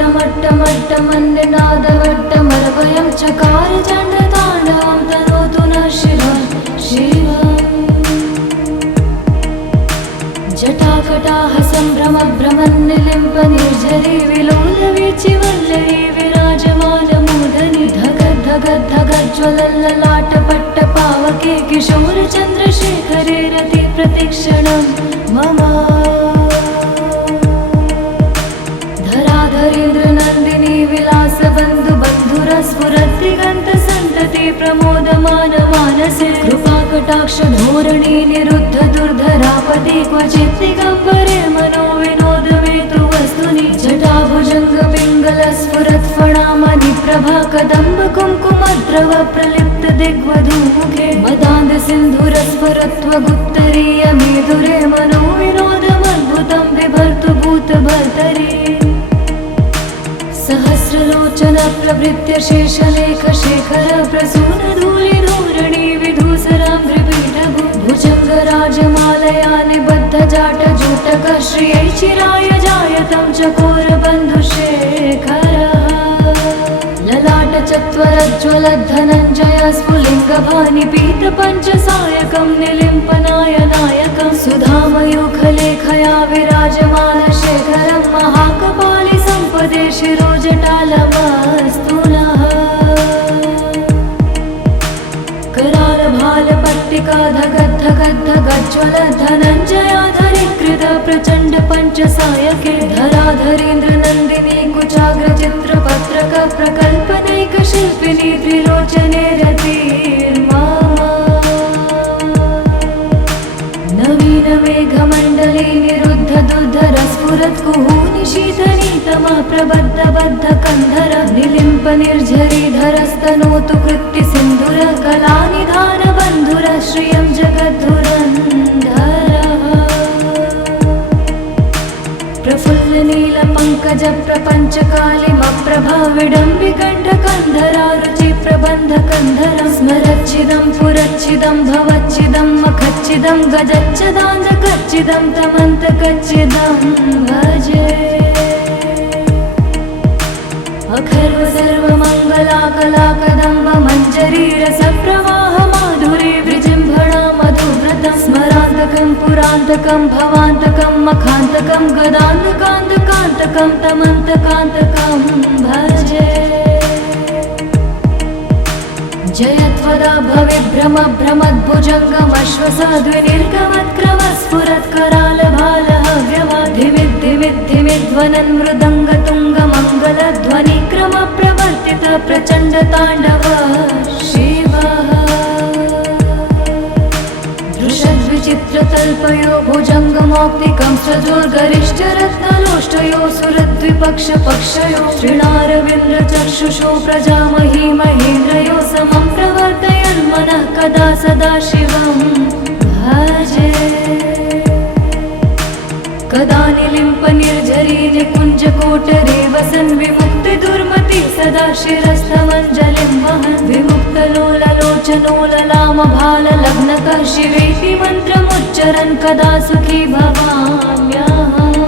धमट्टमट्टमट्टमन्निनादवट्टमरवयं चकार चण्डताण्डवं तनोतु नः शिवः शिवम् जटाकटाह सम्भ्रमभ्रमन्निलिम्प निर्झरी विलोलवीचि वल्लरी विराजमानमूर्धनि धगद्धगद्धगज्ज्वलल्ललाटपट्टपावके किशोरचन्द्रशेखरे रति प्रतिक्षणं मम धराधरेन्द्रनन्दिनी विलासबन्धु बन्धुरस्फुरद्दिगन्तसन्तति प्रमोदमान मानसे कृपाकटाक्ष धोरणी निरुद्ध दुर्धरापदि क्वचित् दिगम्बरे मनो विनोदमेतु वस्तुनि जटाभुजङ्ग पिङ्गलस्फुरत्फणामणि प्रभा कदम्ब कुङ्कुमद्रव प्रलिप्त दिग्वधूमुखे मदान्ध सिन्धुरस्फुरत्वगुप्तरीय मेधुरे मनो विनोदमद्भुतं बिभर्तु भूतभर्तरि सहस्रलोचन प्रभृत्य शेषलेख शेखर प्रसून धूलि धूरणी विधूसराम्भ्रिपीठभु भुजङ्गराजमालया निबद्ध जाट जूटक श्रियै चिराय जायतं चकोर बन्धुशेखरः ललाट चत्वरज्ज्वलद्धनञ्जय स्फुलिङ्गभानि पीत पञ्चसायकं निलिम्पनाय नायकं सुधामयूखलेखया विराजमान शेखरं महाकपालि सम्पदे शिरोजटालमस्तु नः करालभालपट्टिका धगद्धगद्धगज्ज्वल धनञ्जयाधरीकृत प्रचण्ड पञ्चसायके धराधरेन्द्रनन्दिनी कुचाग्रचित्रपत्रक प्रकल्पनैकशिल्पिनी त्रिलोचने रतिर्मा नवीनमेघमण्डली निरुद्ध दुर्धरस्फुरत् कुहूनि शीतनीतमा प्रबद्ध बद्ध कन्धर निलिम्प निर्झरीधरस्तनोतु कृत्ति सिन्धुर कलानिधान बन्धुर श्रियं जगद्धुरन्धरः प्रफुल्ल नील पंकज प्रपंच कालिमप्रभा विडम्बिकण्ठकन्धरा रुचि प्रबन्ध कन्धरं स्मरच्चिदं पुरच्चिदं भवच्चिदं मखच्चिदं गजच्चिदान्धकच्चिदं तमन्तकच्चिदं भजे अखर्व सर्वमङ्गलाकलाकदम्ब मञ्जरी रसप्रवाह माधुरी विजृम्भणा मधुव्रतं स्मरान्तकं पुरान्तकं भवान्तकं मखान्तकं गदान्तकान्तकान्तकं तमन्तकान्तकं भजे जयत्वदा भविभ्रम भ्रमद्भुजङ्गमश्वसाद्विनिर्गमत्करालभालहव्यवाधिमिद्धिमिद्धिमिध्वनन् मृदङ्गतुङ्गमङ्गलध्वनिक्रम प्रवर्तित प्रचण्डताण्डव शिवः दृशद्विचित्रतल्पयो भुजङ्गमौक्तिकं स्वजोर्गरिष्ठरत्नलोष्टयो सुरद्विपक्षपक्षयो श्रीणारविन्द्रचक्षुषो प्रजामही महेन्द्रयो समं प्रवर्तयन् मनः कदा सदा शिवं भजे कदा निलिम्प निर्झरी निकुञ्जकोटरे वसन् विमुक्ति दुर्मति सदा शिरस्थमञ्जलिं वहन् विमुक्तलोललोचनोललामभाललग्नकः शिवेति मन्त्रमुच्चरन् कदा सुखी भवाम्यहम्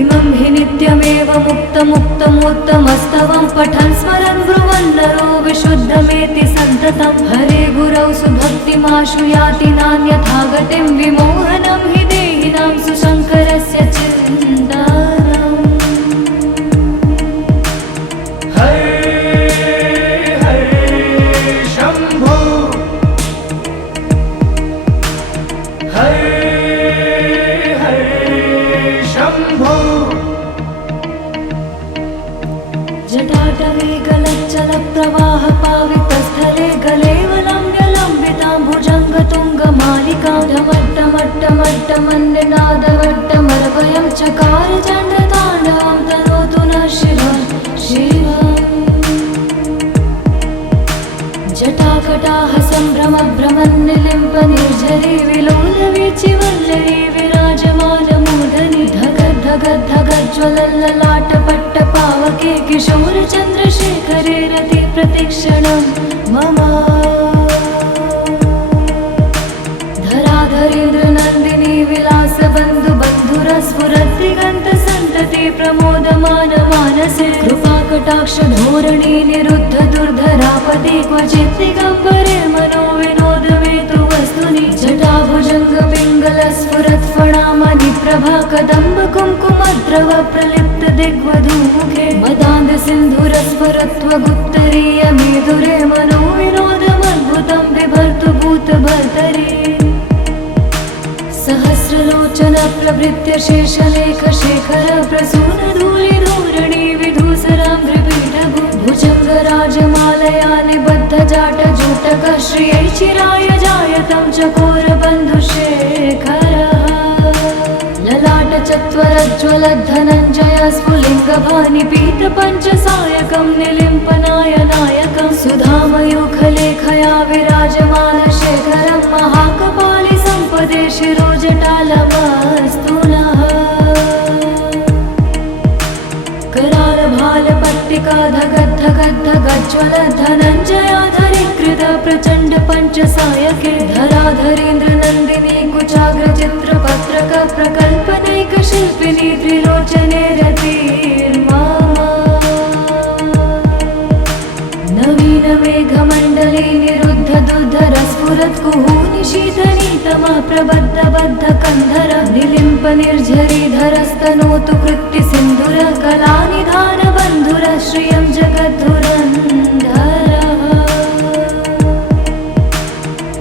इमं हि नित्यमेव मुक्तमुत्तमोत्तमस्तवं पठन् स्मरन् ब्रुवन् नरो विशुद्धमेति सन्ततं हरे गुरौ सुभक्तिमाशु याति नान्यथा गतिं विमोहनं हि देहिनां सुशङ्करस्य चिन्तनम् हरे हरे शम्भो हरे शम्भो जटाटवे गलच्चल प्रवाह पावितस्थले गलेवलम्ब्यलम्बितां भुजङ्गतुङ्गमालिकां धमट्टमट्टमट्टमन्निनादवट्टमरवयं चकार चण्डताण्डवं तनोतु नः शिवः शिवम् जटाकटाह सम्भ्रमभ्रमन्निलिम्प निर्झरी विलोलवीचि वल्लरी विराजमानमूर्धनि धगद्धगद्धगज्ज्वलल्ललाटपट्टपावके किशोरचन्द्रशेखरे रति प्रतिक्षणं मम धराधरेन्द्रनन्दिनी विलासबन्धु बन्धुरस्फुरद्दिगन्तसन्तति संतति प्रमोदमान मानसे कृपाकटाक्ष धोरणी निरुद्ध दुर्धरापदे क्वचित् दिगम्बरे मनो विनोदमेतु वस्तुनि जटाभुजङ्ग पिङ्गल स्फुरत् फणामणि प्रभा कदम्ब कुङ्कुमद्रव प्रलिप्त दिग्वधूमुखे मदान्ध सिन्धुरस्फुरत्वगुत्तरीय मेधुरे मनो विनोदमद्भुतं बिभर्तु भूतभर्तरि सहस्रलोचन प्रभृत्य शेषलेख शेखर प्रसून धूलि धूरणि विधूसरां त्रिपीठभु भुजङ्ग राजमालया निबद्ध जाट जूटक श्रियै चिराय जायतं चकोर बन्धुशेखर ललाट चत्वरज्ज्वल धनञ्जय स्फुलिङ्गभानि पीत पञ्चसायकं निलिम्पनाय नायकं सुधामयूखलेखया विराजमान शेखरं महाकपालि सम्पदे शिरोजटालमस्तु नः कराल भाल पट्टिका धगद् धगद् धगज्ज्वल धनञ्जयाधरीकृत प्रचण्ड पञ्चसायके धराधरेन्द्र नन्दिनी कुचाग्र चित्रपत्रक प्रकल्पनैक शिल्पिनी त्रिलोचने रतिर्मा नवीन मेघमण्डले निरुद्ध दुर्धर स्फुरत् कुहूनि शीतनीतमः प्रबद्ध बद्ध कन्धर निलिम्प निर्झरीधरस्तनोतु कृत्ति सिन्धुर कलानिधान बन्धुर श्रियं जगद्धुरन्धरः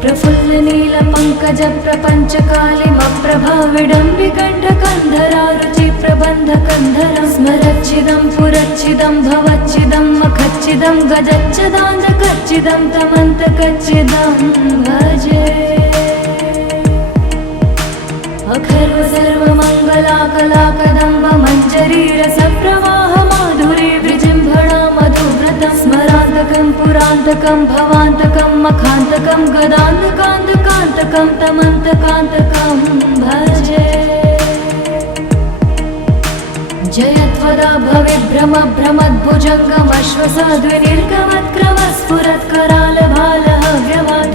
प्रफुल्ल नील पङ्कज प्रपञ्च कालिमप्रभा विडम्बिकण्ठ कन्धरा रुचि प्रबन्ध कन्धरं स्मरच्छिदं पुरच्छिदं भवच्छिदं मखच्छिदं गजच्छदान्धकच्छिदं तमन्तकच्छिदं भजे अखर्व सर्वमङ्गला कला कदम्ब मञ्जरी रसप्रवाह माधुरी विजृम्भणा मधुव्रतं स्मरान्तकं पुरान्तकं भवान्तकं मखान्तकं गदान्तकान्तकान्तकं तमन्तकान्तकं भजे जयत्वदा भविभ्रम भ्रमद्भुजङ्गमश्वसाद्विनिर्गमत्क्रम स्फुरत् कराल भालः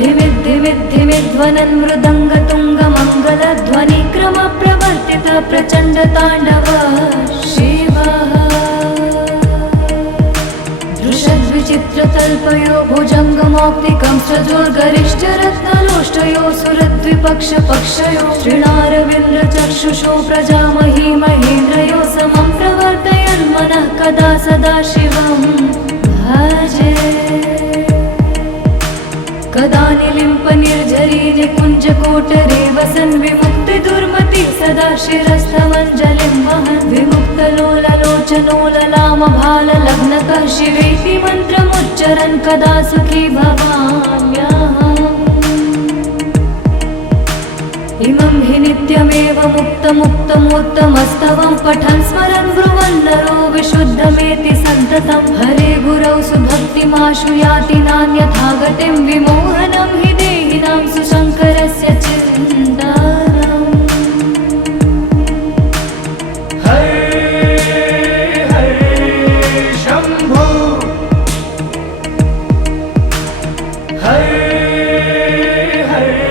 धिमिद्धिमिद्धिमिध्वनन् मृदङ्गतुङ्गमङ्गलध्वनिक्रम प्रवर्तित प्रचण्ड ताण्डव शिवः दृशद्विचित्रतल्पयो भुजङ्गमौक्तिकं सजोर्गरिष्ठरत्नलोष्टयो सुरद्विपक्षपक्षयो श्रीणारविन्द्रचक्षुषो प्रजामही महेन्द्रयो समं प्रवर्तयन् मनः कदा सदा शिवं भजे कदा निलिम्प निर्झरी निकुञ्जकोटरे वसन् विमुक्ति दुर्मति सदा शिरस्थमञ्जलिं वहन् विमुक्तलोललोचनो ललाम भाल लग्नकः शिवेति मन्त्रमुच्चरन् कदा सुखी भवाम्यहम् इमं हि नित्यमेव मुक्तमुत्तमोत्तमस्तवं पठन् स्मरन् ब्रुवन् नरो विशुद्धमेति सन्ततं हरे गुरौ सुभक्तिमाशु याति नान्यथा गतिं विमोहनं हि देहिनां सुशङ्करस्य चिन्तनम् हरे हरे शम्भो हरे हरे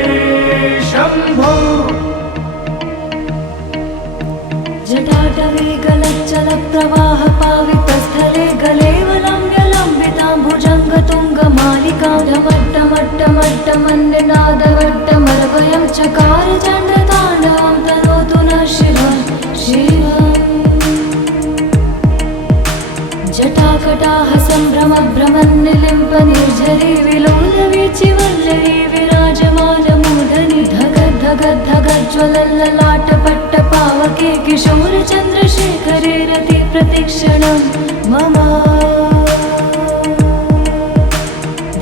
शम्भो जटाटवे गलच्चल प्रवाह पावितस्थले गलेवलम्ब्यलम्बितां भुजङ्गतुङ्गमालिकां ढमट्टमट्टमट्टमन्निनादवट्टमर्वयं चकार चण्डताण्डवं तनोतु नः शिवं शिवम् जटाकटाह सम्भ्रम भ्रमन्निलिम्प निर्झरी विलोलवीचि वल्लरी विराजमानमूर्धनि धगद् धगद् धगज्ज्वलल्ललाट पट्टपावके किशोर चन्द्रशेखरे रति प्रतिक्षणं मम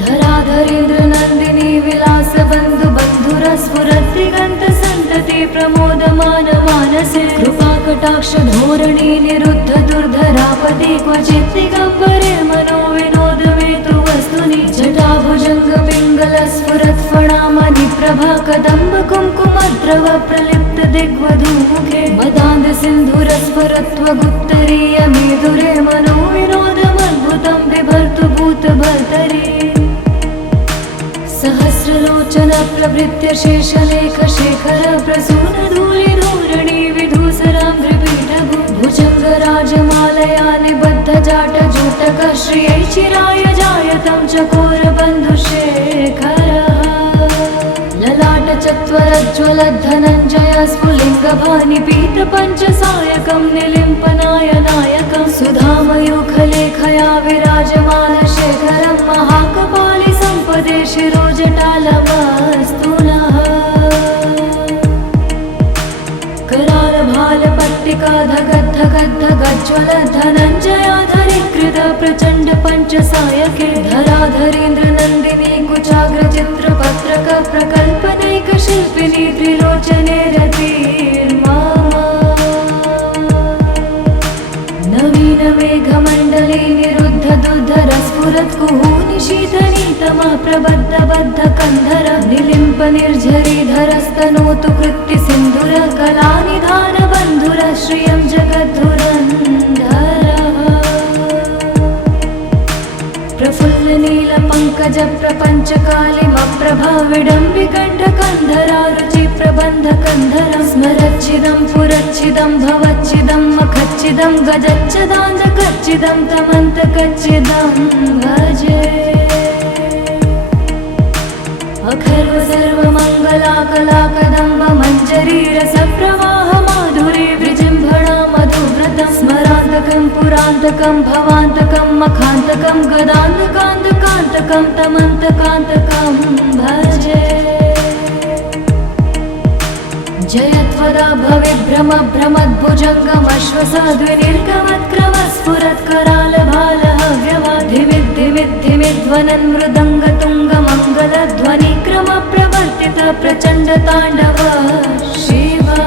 धराधरेन्द्र नन्दिनी विलास बन्धु बन्धुर स्फुरत् दिगन्त सन्तति प्रमोदमान मानसे कृपाकटाक्ष धोरणी निरुद्ध दुर्धरापदे क्वचित् दिगम्बरे मनो विनोदमेतु वस्तुनि जटाभुजङ्ग पिङ्गल स्फुरत् फणामणि प्रभा कदम्ब कुङ्कुमद्रव प्रलिप्त दिग्वधूमुखे मदान्ध सिन्धुरस्फुरत्वगुत्तरीय मेधुरे मनो विनोदमद्भुतं बिभर्तु भूतभर्तरि सहस्रलोचन प्रभृत्य शेषलेख शेखर प्रसून धूलि धूरणि विधूसरां त्रिपीठभु भुजङ्ग ललाटकः श्रियै चिराय जायतं चकोरबन्धुशेखरः ललाटचत्वरज्ज्वलद्धनञ्जय स्फुलिङ्गभानिपीतपञ्चसायकं निलिम्पनायनायकं सुधामयूखलेखया विराजमानशेखरं महाकपालि सम्पदे शिरोजटालमस्तु नः करालभालपट्टिकाधगद्धगद्धगज्ज्वलद्धनञ्जयाधरीकृत प्रचण्ड पञ्चसायके धराधरेन्द्रनन्दिनी कुचाग्रचित्रपत्रक प्रकल्पनैकशिल्पिनी त्रिलोचने रतिर्मा नवीनमेघमण्डले निरुद्ध दुर्धरस्फुरत्कुहूनिशीतनीतमा प्रबद्धबद्धकन्धर निलिम्प निर्झरीधरस्तनोतु कृत्तिसिन्धुर कलानिधानबन्धुर श्रियं जगद्धुरन्धरः प्रफुल्लनीलपङ्कज प्रपञ्चकालिमप्रभा विडम्बिकण्ठकन्धरा रुचिप्रबन्धकन्धरं स्मरच्छिदं पुरच्छिदं भवच्छिदं मखच्छिदं गजच्छदान्धकच्छिदं तमन्तकच्छिदं भजे अखर्व सर्वमङ्गलाकलाकदम्ब मञ्जरीरसप्रवाह माधुरी विजृम्भणा मधुव्रतं स्मरान्तकं पुरान्तकं भवान्तकं मखान्तकं गदान्तकान्तकान्तकं तमन्तकान्तकं भजे जयत्वदा भविभ्रम भ्रमद्भुजङ्गमश्वसाद्विनिर्गमत्करालभालहव्यवाधिमिद्धिमिद्धिमिध्वनन् मृदङ्गतुङ्गमङ्गलध्वनिक्रम प्रवर्तित प्रचण्डताण्डव शिवः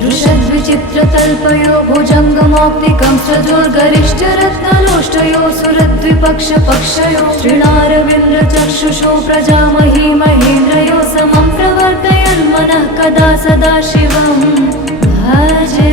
दृशद्विचित्रतल्पयो भुजङ्गमौक्तिकं स्रजोर्गरिष्ठरत्नलोष्टयो सुरद्विपक्षपक्षयो श्रीणारविन्द्रचक्षुषो प्रजामही महेन्द्रयो समं प्रवर्तयन्मनः कदा सदा शिवं भजे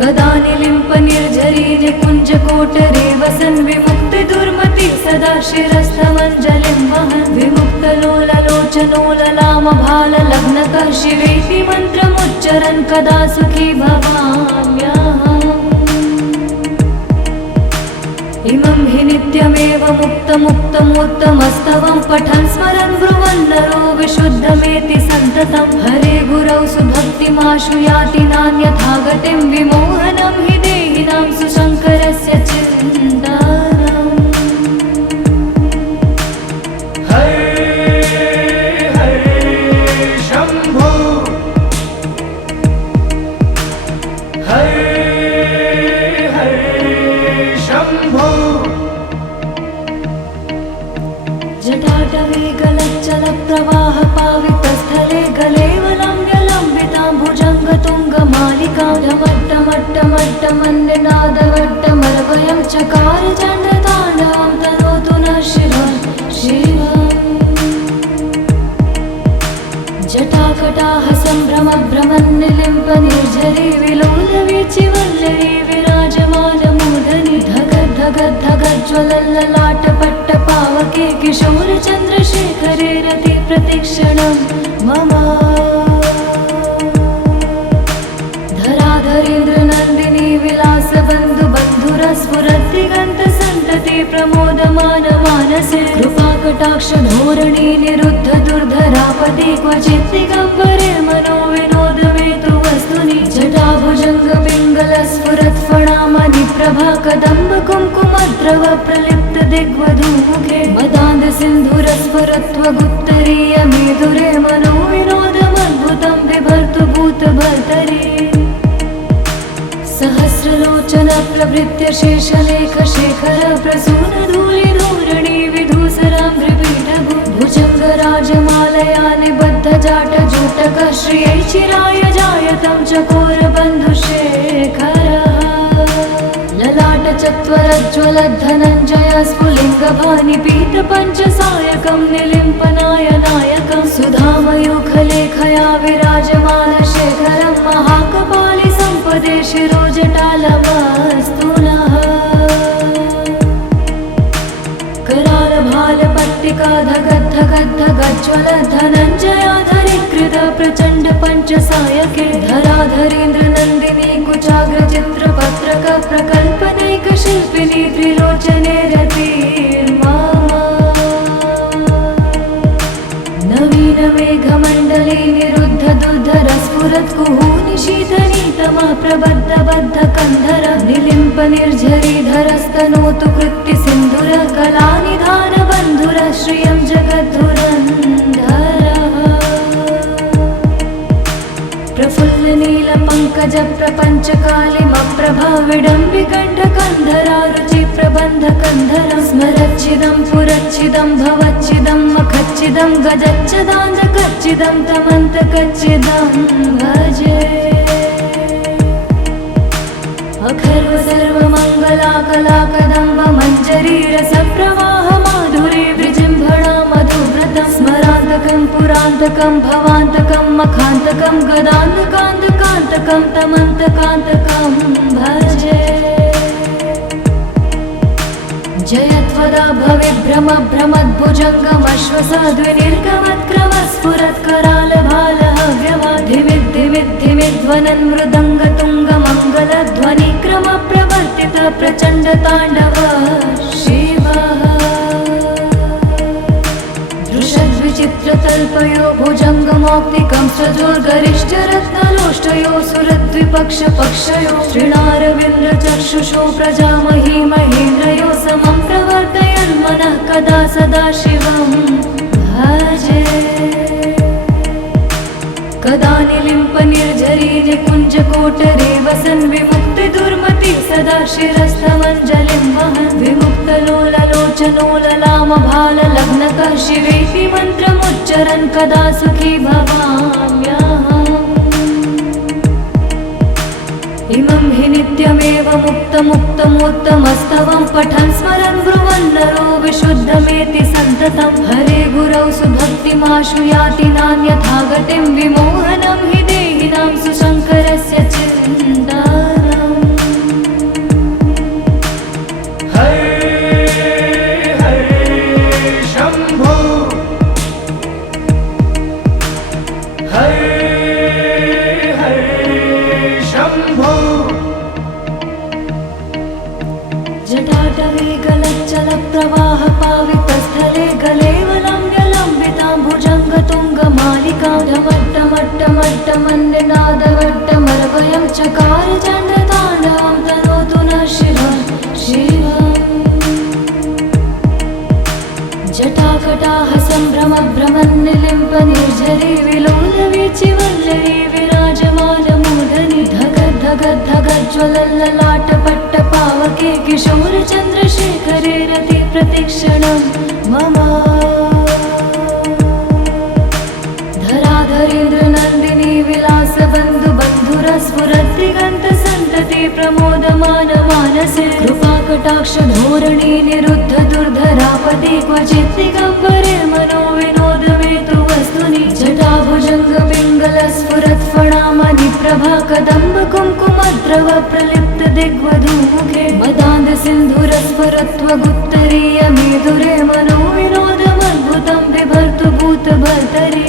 कदा निलिम्प निर्झरी निकुञ्जकोटरे वसन् विमुक्तिदुर्मति सदा शिरस्थमञ्जलिं वहन् विमुक्तलोललोचनो ललामभाललग्नकः शिवेति मन्त्रमुच्चरन् कदा सुखी भवाम्यहम् इमं हि नित्यमेव मुक्तमुक्तमोत्तमस्तवं पठन् स्मरन् ब्रुवन् नरो विशुद्धमेति सन्ततं हरे गुरौ सुभक्तिमाशु याति नान्यथा गतिं विमोहनं हि देहिनां सुशङ्करस्य चिन्तनम् हरे हरे शम्भो हरे शम्भो जटाटवे गलच्चलप्रवाह पावितस्थले गलेवलम्ब्यलम्बितां भुजङ्गतुङ्गमालिकां ढमट्टमट्टमट्टमन्निनादवट्टमरवयं चकार चण्डताण्डवं तनोतु नः शिवः शिवम् जटाकटाह सम्भ्रमभ्रमन्निलिम्प निर्झरी विलोलवीचिवल्लरी विराजमानमूर्धनि धगद्धगद्धगज्ज्वलल्ललाटपट्टपावके किशोरचन्द्रशेखरे रति प्रतिक्षणं मम धराधरेन्द्रनन्दिनी विलासबन्धुबन्धुरस्फुरद्दिगन्तसन्तति प्रमोदमानमानसे कृपाकटाक्षधोरणी निरुद्ध दुर्धरापदि क्वचित् दिगम्बरे मनो विनोदमेतु वस्तुनि जटाभुजङ्गपिङ्गलस्फुरत्फणामणिप्रभा कदम्ब कुङ्कुमद्रव प्रलिप्त दिग्वधूमुखे मदान्दसिन्धुरस्फुरत्वगुत्तरीयमेधुरे मनो विनोदमद्भुतं बिभर्तु भूतभर्तरि सहस्रलोचन प्रभृत्य शेषलेखशेखर प्रसूनधूलिधूरणि विधूसराम्भ्रिपीठभु भुजङ्गराजमालया निबद्धजाटजूटकः श्रियै चिराय जायतं चकोरबन्धुशेखरः ललाटचत्वरज्ज्वलद्धनञ्जय स्फुलिङ्गभानिपीतपञ्चसायकं निलिम्पनायनायकं सुधामयूखलेखया विराजमानशेखरं महाकपालि सम्पदे शिरोजटालमस्तु नः करालभालपट्टिकाधगद्ध धगद्धगज्ज्वल धनञ्जयाधरीकृत प्रचण्ड पञ्चसायके धराधरेन्द्र नन्दिनी कुचाग्र चित्रपत्रक प्रकल्पनैक शिल्पिनी त्रिलोचने रतिर्मामा नवीन मेघमण्डले निरुद्ध दुर्धर स्फुरत् कुहूनिशीतनीतमा प्रबद्ध बद्ध कन्धर निलिम्प निर्झरीधरस्तनोतु कृत्ति सिन्धुर कलानिधान बन्धुर श्रियं जगद्धुरन्धरः प्रफुल्ल नील पङ्कज प्रपञ्च कालिमप्रभा विडम्बिकण्ठ कन्धरा रुचि प्रबन्ध कन्धर स्मरच्छिदं पुरच्छिदं भवच्छिदं मखच्छिदं गजच्छदान्धकच्छिदं तमन्तकच्छिदं भजे अखर्व सर्वमङ्गलाकलाकदम्ब मञ्जरीरसप्रवाह माधुरी विजृम्भणा मधुव्रतं स्मरान्तकं पुरान्तकं भवान्तकं मखान्तकं गदान्तकान्तकान्तकं तमन्तकान्तकं भजे जयत्वदा भविभ्रम भ्रमद्भुजङ्गमश्वसाद्विनिर्गमत्क्रम स्फुरत्करालभालहव्यमाधिमिद्धिमिद्धिमिध्वनन् मृदङ्गतुङ्गमङ्गलध्वनिक्रम प्रवर्तित प्रचण्ड ताण्डव शिवः दृशद्विचित्रतल्पयो भुजङ्गमौक्तिकं सजोर्गरिष्ठरत्नलोष्टयो सुरद्विपक्षपक्षयो श्रीणारविन्द्रचक्षुषो प्रजामही महेन्द्रयो समं प्रवर्तयन् मनः कदा सदा शिवं भजे कदा निलिम्प निर्झरी निकुञ्जकोटरे वसन् विमुक्ति दुर्मति सदा शिरस्थमञ्जलिं वहन् विमुक्तलोललोचनोललाम भाललग्नकः शिवेति मन्त्रमुच्चरन् कदा सुखी भवाम्यहम् इमं हि नित्यमेव मुक्तमुत्तमोत्तमस्तवं पठन् स्मरन् ब्रुवन् नरो विशुद्धमेति सन्ततं हरे गुरौ सुभक्तिमाशु याति नान्यथा गतिं विमोहनं हि देहिनां सुशङ्करस्य चिन्तनम् हरे हरे शम्भो हरे हरे शम्भो जटाटवे गलच्चल प्रवाह पावितस्थले गलेवलम्ब्यलम्बितां भुजङ्गतुङ्गमालिकां ढमट्टमट्टमट्टमन्निनादवट्टमर्वयं चकार चण्डताण्डवं तनोतु नः शिवं शिवम् जटाकटाह सम्भ्रम भ्रमन्निलिम्प निर्झरी विलोलवीचिवल्लरी विराजमानमूर्धनि धगद्धगद्धगज्ज्वलल्ललाटपट्टपावके किशोरचन्द्रशेखरे रति प्रतिक्षणं मम धराधरेन्द्र नन्दिनी विलासबन्धु बन्धुरस्फुरद्दिगन्तसन्तति प्रमोदमान मानसे कृपाकटाक्ष धोरणी निरुद्ध दुर्धरापदे क्वचित् दिगम्बरे मनो विनोदमेतु वस्तुनि जटाभुजङ्ग पिङ्गल स्फुरत्फणामणि प्रभा कदम्ब कुङ्कुमद्रव प्रलिप्त दिग्वधूमुखे मदान्ध सिन्धुरस्फुरत्वगुत्तरीय मेधुरे मनो विनोदमद्भुतं बिभर्तु भूतभर्तरि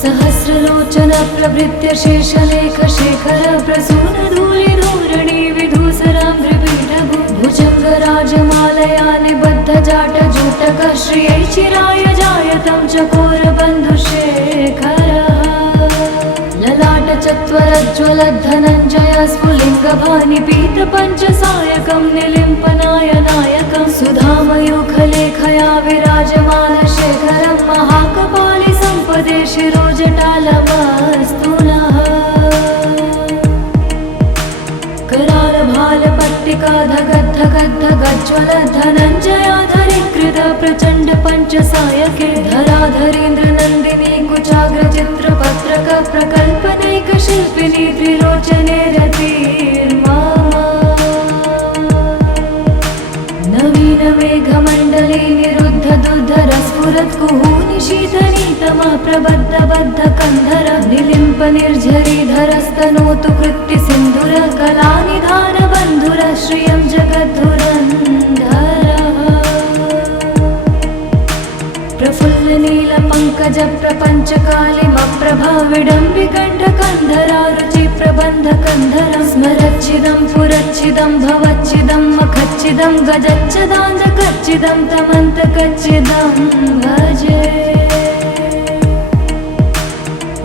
सहस्रलोचन प्रभृत्य शेषलेख शेखर प्रसून धूलि धूरणि विधूसराम्भ्रिपीठभु भुजङ्गराजमालया निबद्ध जाट जूटक श्रियै चिराय जायतं चकोर बन्धुशेखरः ललाट चत्वरज्ज्वल धनञ्जय स्फुलिङ्गभानि पीत पञ्चसायकं निलिम्पनाय नायकं सुधामयूखलेखया विराजमान शेखरं महाकपालि सम्पदे शिरोजटालमस्तु नः करालभालपट्टिका धगद्धगद्धगज्ज्वल धनञ्जयाधरीकृत प्रचण्ड पञ्चसायके धराधरेन्द्र नन्दिनी कुचाग्र चित्रपत्रक प्रकल्पनैक शिल्पिनी त्रिलोचने रतिर्मामा नवीन मेघमण्डले निरुद्ध दुर्धर स्फुरत् कुहूनिशीतनीतमा प्रबद्ध बद्ध कन्धर निलिम्प निर्झरीधरस्तनोतु कृत्ति सिन्धुर कलानिधान बन्धुर श्रियं जगद्धुरन्धरः प्रपञ्चकालिमप्रभाविडम्बिकण्ठकन्धरारुचि प्रबन्धकन्धरं स्मरच्चिदं पुरच्चिदं भवच्चिदं मखच्चिदं गजच्चिदान्तकच्चिदं तमन्तकच्चिदं भजे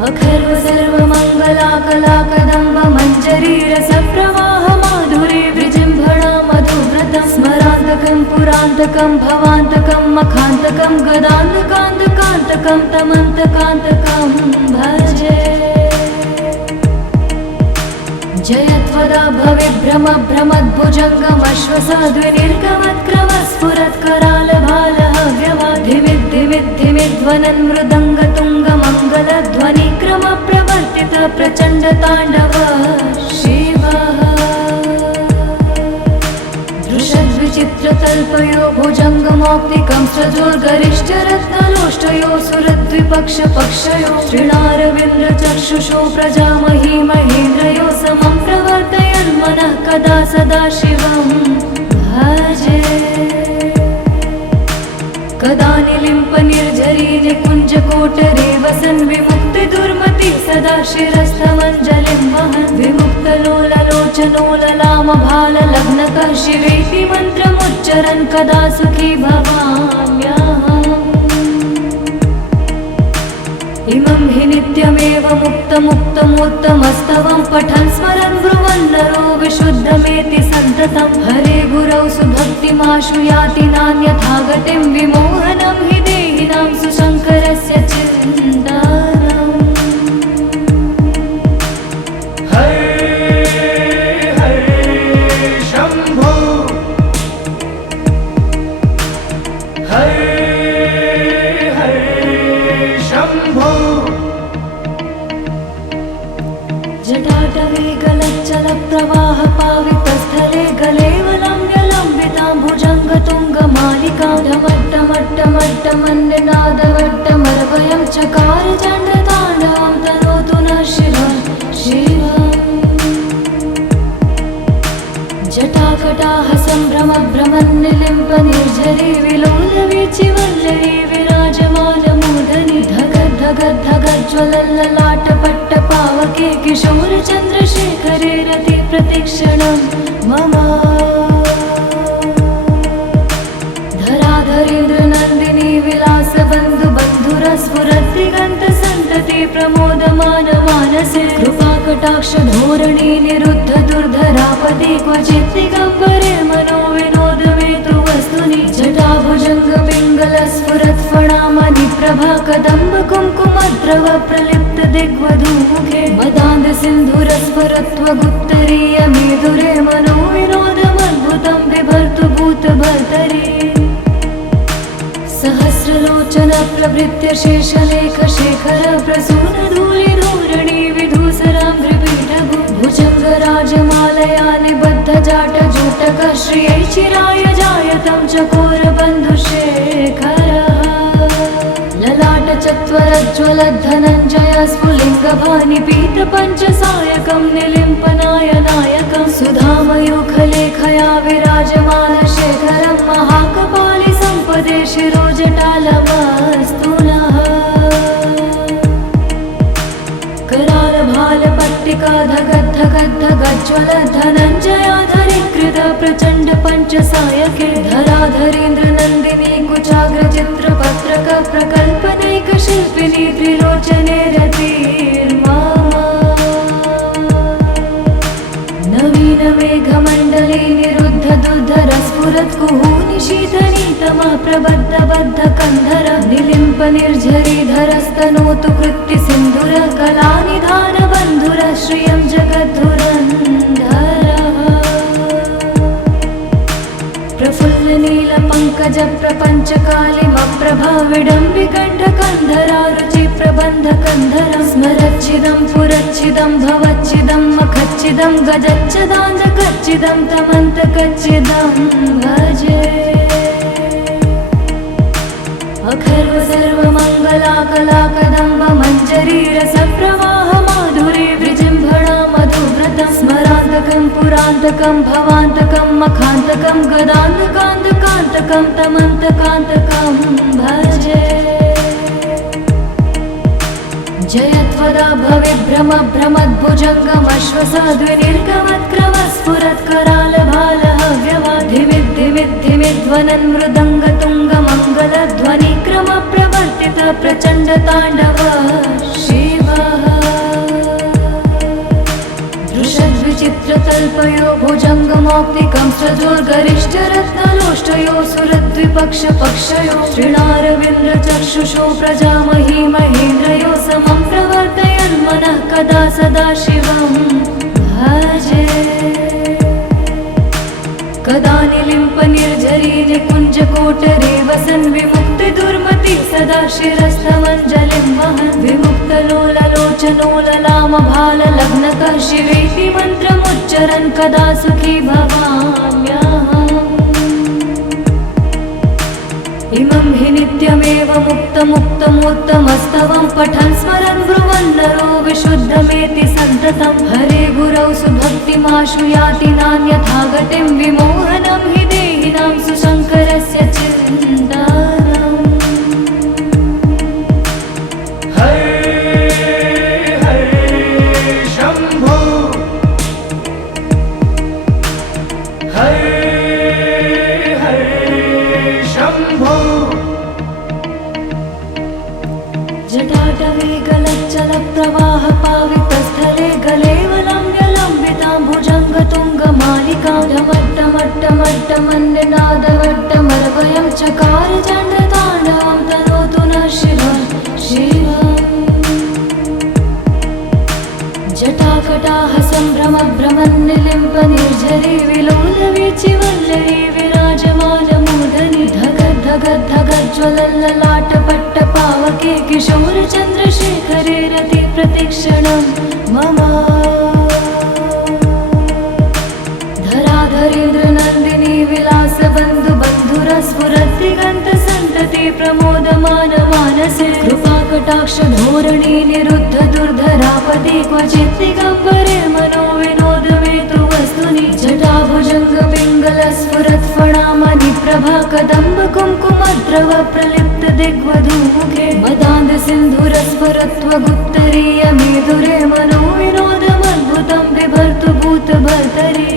अखर्व सर्वमङ्गलाकलाकदम्ब मञ्जरीरसप्रवाह माधुरी विजृम्भणा मधुव्रतं स्मरान्तकं पुरान्तकं भवान्तकं मखान्तकं गदान्तकान्तकान्तकं तमन्तकान्तकं भजे जयत्वदा भविभ्रम भ्रमद्भुजङ्गमश्वसाद्विनिर्गमत्क्रमस्फुरत्करालभालहव्यवाधिमिद्धिमिद्धिमिध्वनन् मृदङ्गतुङ्गमङ्गलध्वनिक्रम प्रवर्तित प्रचण्डताण्डव शिवः दृशद्विचित्रतल्पयो भुजङ्गमौक्तिकं सजोर्गरिष्ठरत्नलोष्टयो सुरद्विपक्षपक्षयो श्रीणारविन्द्रचक्षुषो प्रजामही महेन्द्रयो समं प्रवर्तयन्मनः कदा सदा शिवं भजे कदा निलिम्पनिर्झरी निकुञ्जकोटरे वसन् विमुक्तिदुर्मति सदा शिरस्थमञ्जलिं वहन् विमुक्तलोललोचनो ललामभाललग्नकः शिवेति मन्त्रमुच्चरन् कदा सुखी भवाम्यहम् इमं हि नित्यमेव मुक्तमुत्तमस्तवं पठन् स्मरन् ब्रुवन् नरो विशुद्धमेति सन्ततं हरे गुरौ सुभक्तिमाशु याति नान्यथा गतिं विमोहनं हि देहिनां सुशङ्करस्य चिन्तनम् हरे हरे शम्भो हरे हरे शम्भो जटाटवे गलच्चलप्रवाह पावितस्थले गलेवलम्ब्यलम्बितां भुजङ्गतुङ्गमालिकां ढमट्टमट्टमट्टमन्निनादवट्टमरवयं चकार चण्डताण्डवं तनोतु नः शिवः शिवम् जटाकटाह सम्भ्रमभ्रमन्निलिम्पनिर्झरी विलोलवीचिवल्लरी विराजमानमूर्धनि धगद्धगद्धगज्ज्वलल्ललाटपट्टपावके किशोरचन्द्रशेखरे रति प्रतिक्षणं मम धराधरेन्द्रनन्दिनी विलासबन्धुबन्धुरस्फुरद्दिगन्तसन्तति प्रमोदमानमानसे कृपाकटाक्षधोरणी निरुद्ध दुर्धरापदि क्वचित् दिगम्बरे मनो विनोदमेतु वस्तुनि जटाभुजङ्गपिङ्गलस्फुरत्फणामणि प्रभा कदम्ब कुङ्कुमद्रव प्रलिप्त दिग्वधूमुखे मदान्धसिन्धुरस्फुरत्वगुत्तरीयमेधुरे मनो विनोदमद्भुतं बिभर्तु भूतभर्तरि सहस्रलोचन प्रभृत्य शेषलेखशेखर प्रसूनधूलिधूरणि विधूसराम्भ्रिपीठभु भुजङ्गराजमालया निबद्धजाटजूटक श्रियै चिराय जायतं चकोरबन्धुशेखरः ललाटचत्वरज्ज्वलद्धनञ्जय स्फुलिङ्गभानिपीतपञ्चसायकं निलिम्पनायनायकं सुधामयूखलेखया विराजमानशेखरं महाकपालि सम्पदे शिरोजटालमस्तु नः करालभालपट्टिका धगद्धगद्धगज्ज्वलद्धनञ्जयाधरीकृत प्रचण्ड पञ्चसायके धराधरेन्द्रनन्दिनी कुचाग्रचित्रपत्रक प्रकल्पनैकशिल्पिनी त्रिलोचने रतिर्मा नवीनमेघमण्डले निरुद्ध दुर्धरस्फुरत्कुहूनि शीतनीतमः प्रबद्धबद्धकन्धर निलिम्पनिर्झरीधरस्तनोतु कृत्तिसिन्धुर कलानिधानबन्धुर श्रियं जगद्धुरन्धरः प्रफुल्लनीलपङ्कजप्रपञ्चकालिमप्रभाविडम्बिकण्ठकन्धरारुचि प्रबन्धकन्धरं स्मरच्चिदं पुरच्चिदं भवच्चिदं मखच्चिदं गजच्चिदान्तकच्चिदं तमन्तकच्चिदं भजे अखर्व सर्वमङ्गलाकलाकदम्ब मञ्जरीरसप्रवाह माधुरी विजृम्भणा मधुव्रतं स्मरान्तकं पुरान्तकं भवान्तकं मखान्तकं गदान्तकान्तकान्तकं तमन्तकान्तकं भजे जयत्वदा भविभ्रमभ्रमद्भुजङ्गमश्वसाद्विनिर्गमत्क्रमस्फुरत्करालभालहव्यवाधिमिद्धिमिद्धिमिध्वनन् मृदङ्गतुङ्गमङ्गलध्वनिक्रमप्रवर्तित प्रचण्डताण्डव शिवः दृशद्विचित्रतल्पयो भुजङ्गमौक्तिकं सजोर्गरिष्ठरत्नलोष्टयो सुरद्विपक्षपक्षयो श्रीणारविन्द्रचक्षुषो प्रजामही महेन्द्रयो समं प्रवर्तयन् मनः कदा सदा शिवं भजे कदा निलिम्पनिर्झरी निकुञ्जकोटरे वसन् विमुक्तिदुर्मति सदा शिरस्थमञ्जलिं वहन् विमुक्तलोललोचनो ललामभाललग्नकः शिवेति मन्त्रमुच्चरन् कदा सुखी भवाम्यहम् इमं हि नित्यमेव मुक्तमुत्तमोत्तमस्तवं पठन् स्मरन् ब्रुवन् नरो विशुद्धमेति सन्ततं हरे गुरौ सुभक्तिमाशु याति नान्यथा गतिं विमोहनं हि देहिनां सुशङ्करस्य चिन्तनम् हरे हरे शम्भो हरे शम्भो जटाटवे गलच्चलप्रवाह पावितस्थले गलेवलम्ब्यलम्बितां भुजङ्गतुङ्गमालिकां ढमट्टमट्टमट्टमन्निनादवट्टमर्वयं चकार चण्डताण्डवं तनोतु नः शिवः शिवम् जटाकटाः सम्भ्रमभ्रमन्निलिम्पनिर्झरी विलोलवीचिवल्लरी विराजमानमूर्धनि धगद्धगद्धगज्ज्वलल्ललाटपट्टपावके किशोरचन्द्रशेखरे रति प्रतिक्षणं मम धराधरेन्द्रनन्दिनी विलासबन्धुबन्धुरस्फुरद्दिगन्तसन्तति प्रमोदमानमानसे कृपाकटाक्षधोरणी निरुद्ध दुर्धरापदि क्वचित् दिगम्बरे मनो विनोदमेतु वस्तुनि जटाभुजङ्गपिङ्गलस्फुरत्फणामणिप्रभा कदम्ब कुङ्कुमद्रव प्रलिप्त दिग्वधूमुखे मदान्दसिन्धुरस्फुरत्वगुत्तरीयमेधुरे मनो विनोदमद्भुतं बिभर्तु भूतभर्तरि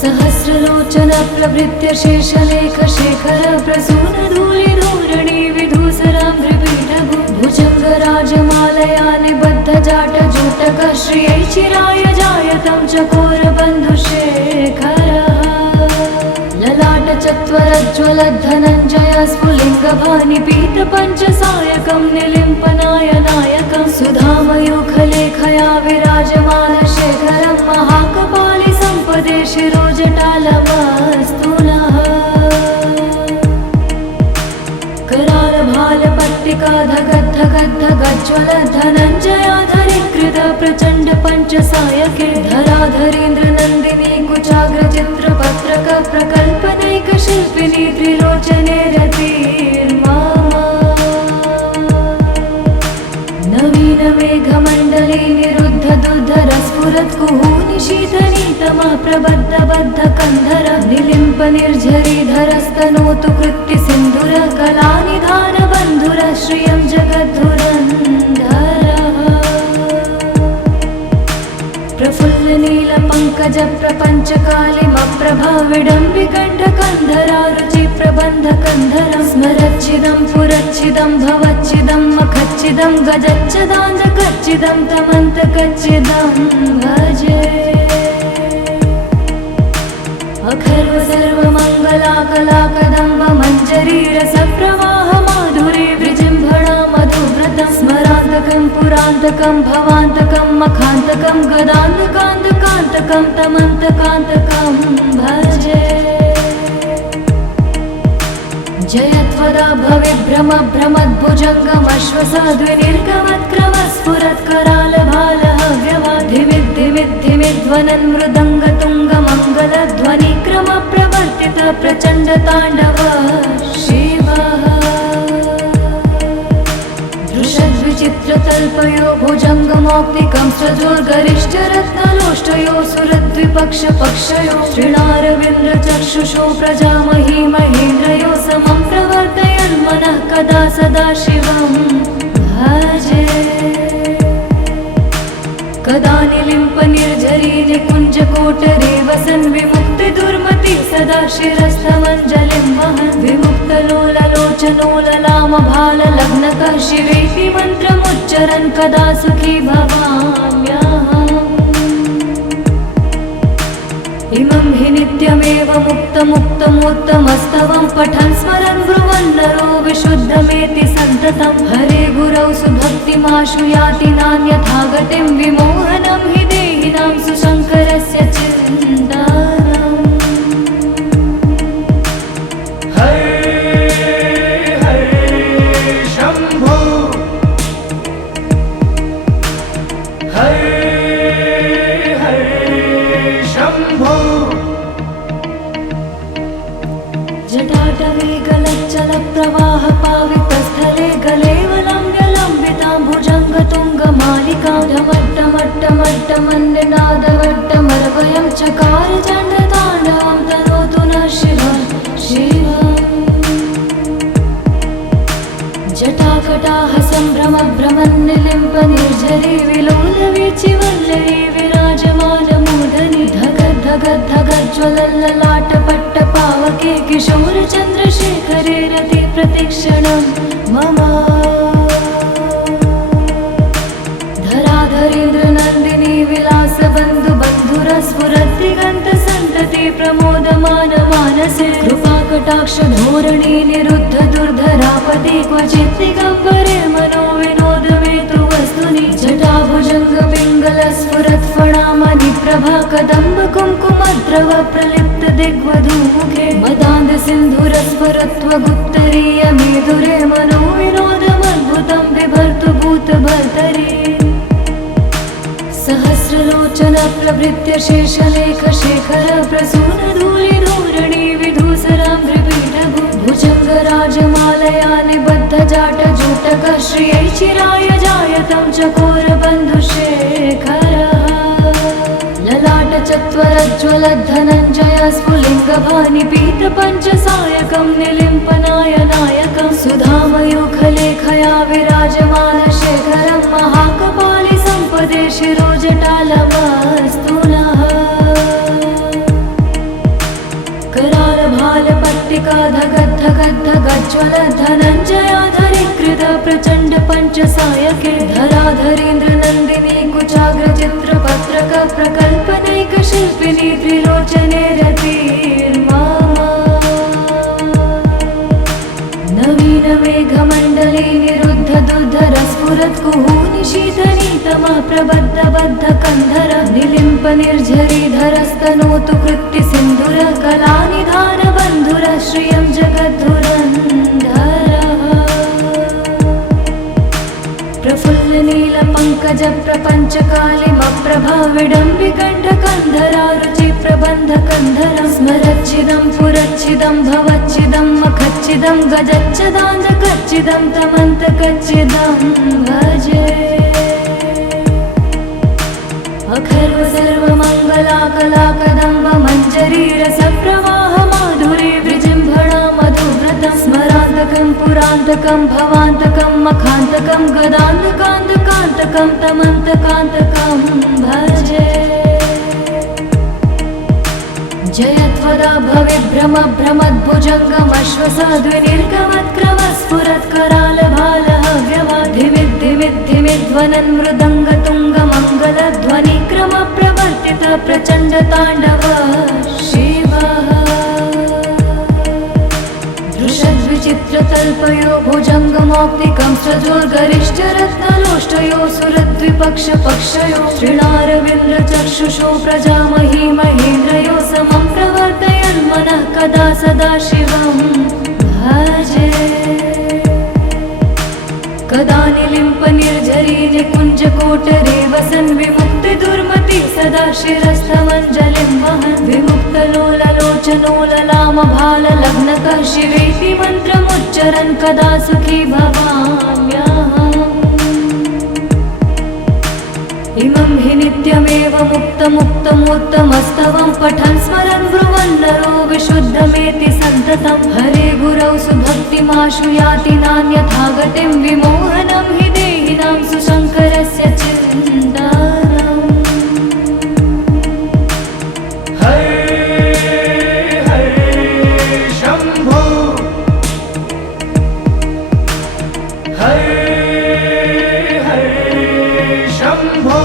सहस्रलोचन प्रभृत्य शेषलेखशेखर प्रसूनधूलिधूरणि विधूसराङ्घ्रिपीठभु भुजङ्गराजमालया निबद्धजाटजूटकः श्रियै चिराय जायतं चकोरबन्धुशेखरः ललाटचत्वरज्ज्वलद्धनञ्जय स्फुलिङ्गभानिपीतपञ्चसायकं निलिम्पनायनायकं सुधामयूखलेखया विराजमानशेखरं महाकपालि सम्पदे शिरोजटालमस्तु नः करालभालपट्टिका धगद्धगद्धगज्ज्वलद्धनञ्जयाधरीकृत प्रचण्ड पञ्चसायके धराधरेन्द्रनन्दिनी कुचाग्रचित्रपत्रक प्रकल्पनैकशिल्पिनी त्रिलोचने रतिर्मा नवीनमेघमण्डले निरुद्ध दुर्धरस्फुरत्कुहूनि शीतनीतमः प्रबद्धबद्धकन्धर निलिम्पनिर्झरीधरस्तनोतु कृत्तिसिन्धुरः कलानिधानबन्धुरः श्रियं जगद्धुरन्धरः प्रफुल्लनीलपङ्कजप्रपञ्चकालिमप्रभा विडम्बिकण्ठकन्धरा रुचिप्रबन्धकन्धरं स्मरच्चिदं पुरच्चिदं भवच्चिदं मखच्चिदं गजच्चदान्तकच्चिदं तमन्तकच्चिदं भजे अखर्व सर्वमङ्गलाकलाकदम्ब मञ्जरी रसप्रवाह माधुरी विजृम्भणा मधुव्रतं स्मरान्तकं पुरान्तकं भवान्तकं मखान्तकं गदान्तकान्तकान्तकं तमन्तकान्तकं भजे जयत्वदा भविभ्रमभ्रमद्भुजङ्गमश्वसाद्विनिर्गमत्क्रमस्फुरत्करालभालहव्यवाधिमिद्धिमिद्धिमिध्वनन् मृदङ्गतुङ्गमङ्गलध्वनिक्रमप्रवर्तित प्रचण्डताण्डव शिवः दृशद्विचित्रतल्पयो भुजङ्गमौक्तिकं सजोर्गरिष्ठरत्नलोष्टयो सुरद्विपक्षपक्षयो श्रीणारविन्द्रचक्षुषो प्रजामही महेन्द्रयो समं प्रवर्तयन् मनः कदा सदा शिवं भजे। कदा निलिम्पनिर्झरी निकुञ्जकोटरे वसन् विमुक्तिदुर्मति सदा शिरस्थमञ्जलिं वहन् विमुक्तलोललोचनोललामभाललग्नकः शिवेति मन्त्रमुच्चरन् कदा सुखी भवाम्यहम्। इमं हि नित्यमेव मुक्तमुत्तमोत्तमस्तवं पठन् स्मरन् ब्रुवन् नरो विशुद्धमेति सन्ततं हरे गुरौ सुभक्तिमाशु याति नान्यथा गतिं विमोहनं हि देहिनां सुशङ्करस्य चिन्तनम्। हरे हरे शम्भो हरे शम्भो। जटाटवे गलच्चलप्रवाह पावितस्थले गलेवलम्ब्यलम्बितां भुजङ्गतुङ्गमालिकां ढमट्टमट्टमट्टमन्निनादवट्टमर्वयं चकार चण्डताण्डवं तनोतु नः शिवः शिवम्। जटाकटाः सम्भ्रमभ्रमन्निलिम्पनिर्झरी विलोलवीचिवल्लरी विराजमानमूर्धनि धगद्धगद्धगज्ज्वलल्ललाटपट्टपावके किशोरचन्द्रशेखरे रति प्रतिक्षणं मम। धराधरेन्द्रनन्दिनी विलासबन्धुबन्धुरस्फुरद्दिगन्तसन्तति प्रमोदमानमानसे कृपाकटाक्षधोरणी निरुद्ध दुर्धरापति क्वचित् दिगम्बरे मनो विनोदमेतु वस्तुनि जटाभुजङ्गपिङ्गलस्फुरत्फणामणिप्रभा कदम्ब कुङ्कुमद्रव प्रलिप्त दिग्वधूमुखे मदान्दसिन्धुरस्फुरत्वगुत्तरीयमेधुरे मनो विनोदमद्भुतं बिभर्तु भूतभर्तरि। सहस्रलोचन प्रभृत्य शेषलेखशेखर प्रसूनधूलिधूरणि विधूसरां त्रिपीठभु भुजङ्गराजमालया निबद्धजाटजूटकः श्रियै चिराय जायतं चकोरबन्धुशेखरः। ललाटचत्वरज्ज्वलद्धनञ्जय स्फुलिङ्गभानिपीतपञ्चसायकं निलिम्पनायनायकं सुधामयूखलेखया विराजमानशेखरं महाकपालि सम्पदे शिरोजटालमस्तु नः। करालभालपट्टिका धगद्धगद्धगज्ज्वलद्धनञ्जयाधरीकृत प्रचण्ड पञ्चसायके धराधरेन्द्रनन्दिनी कुचाग्रचित्रपत्रक प्रकल्पनैकशिल्पिनी त्रिलोचने रतिर्मा। नवीनमेघमण्डले निरुद्ध दुर्धरस्फुरत्कुहूनि शीतनीतमः प्रबद्धबद्धकन्धर निलिम्पनिर्झरीधरस्तनोतु कृत्तिसिन्धुरः कलानिधानबन्धुरः श्रियं जगद्धुरन्धरः। प्रफुल्लनीलपङ्कजप्रपञ्चकालिमप्रभा विडम्बिकण्ठकन्धरा रुचिप्रबन्धकन्धरं स्मरच्छिदं पुरच्छिदं भवच्छिदं मखच्छिदं गजच्छदान्धकच्छिदं तमन्तकच्छिदं भजे। अखर्व सर्वमङ्गलाकलाकदम्ब मञ्जरीरसप्रवाह माधुरी विजृम्भणा मधुव्रतं स्मरान्तकं पुरान्तकं भवान्तकं मखान्तकं गदान्तकान्तकान्तकं तमन्तकान्तकं भजे। जयत्वदा भविभ्रमभ्रमद्भुजङ्गमश्वसाद्विनिर्गमत्करालभालहव्यवाधिमिद्धिमिद्धिमिध्वनन् मृदङ्गतुङ्गमङ्गलध्वनिक्रमप्रवर्तित प्रचण्डताण्डवः शिवः। दृशद्विचित्रतल्पयो भुजङ्गमौक्तिकं सजोर्गरिष्ठरत्नलोष्टयो सुरद्विपक्षपक्षयो श्रीणारविन्द्रचक्षुषो प्रजामही महेन्द्रयो समं प्रवर्तयन् मनः कदा सदा शिवं भजे। कदा निलिम्पनिर्झरी निकुञ्जकोटरे वसन् विमुक्तिदुर्मति सदा शिरस्थमञ्जलिं वहन् विमुक्तलोललोचनोललामभाललग्नकः शिवेति मन्त्रमुच्चरन् कदा सुखी भवाम्यहम्। इमं हि नित्यमेव मुक्तमुत्तमोत्तमस्तवं पठन् स्मरन् ब्रुवन् नरो विशुद्धमेति सन्ततं हरे गुरौ सुभक्तिमाशु याति नान्यथा गतिं विमोहनं हि देहिनां सुशङ्करस्य चिन्तानम् हर हर शम्भो हर हर शम्भो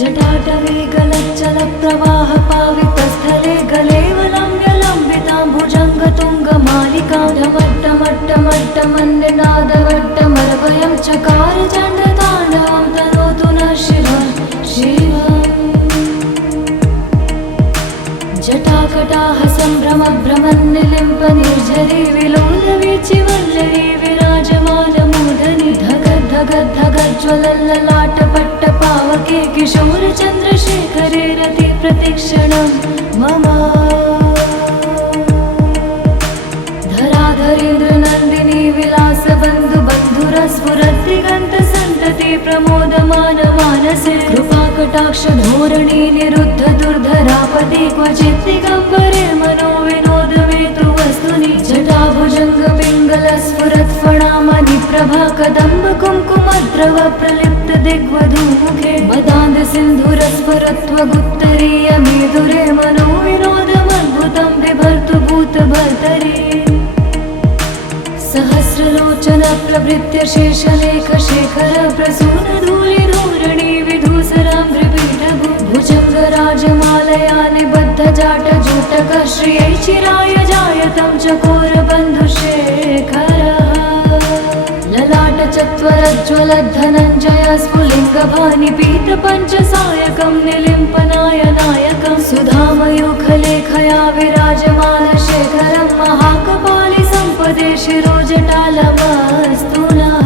जटाटवे गलच्चलप्रवाह पावितस्थले गलेवलम्ब्यलम्बितां भुजङ्गतुङ्गमालिकां ढमट्टमट्टमट्टमन्निनादवट्टमरवयं चकार चण्डताण्डवं तनोतु नः शिवः शिवम् जटाकटाः सम्भ्रमभ्रमन्निलिम्प निर्झरी विलोलवीचिवल्लरी विराजमानमूर्धनि धगद्धगद्धगज्ज्वलल्ललाटपट्टपावके किशोरचन्द्रशेखरे रति प्रतिक्षणं मम धराधरेन्द्रनन्दिनी विलासबन्धु बन्धुरस्फुरद्दिगन्तसन्तति प्रमोदमान मानसे कृपाकटाक्ष धोरणी निरुद्ध दुर्धरापदे क्वचित् दिगम्बरे मनो विनोदमेतु वस्तुनि जटाभुजङ्ग पिङ्गलस्फुरत्फणामणि प्रभा कदम्ब कुङ्कुमद्रव प्रलिप्त दिग्वधूमुखे मदान्ध सिन्धुरस्फुरत्वगुत्तरीय मेधुरे मनो विनोदमद्भुतं बिभर्तु भूतभर्तरि सहस्रलोचन प्रभृत्य शेषलेख शेखर प्रसून धूलिधूरणि विधूसराम्भ्रिपीठभु भुजङ्गराजमालया निबद्ध जाटजूटक श्रियै चिराय जायतं चकोरबन्धुशेखरः ललाट चत्वरज्ज्वलद्धनञ्जय स्फुलिङ्गभानि पीतपञ्चसायकं निलिम्पनायनायकं सुधामयूखलेखया विराजमानशेखरं महाकपालि सम्पदे शिरोजटालमस्तु नः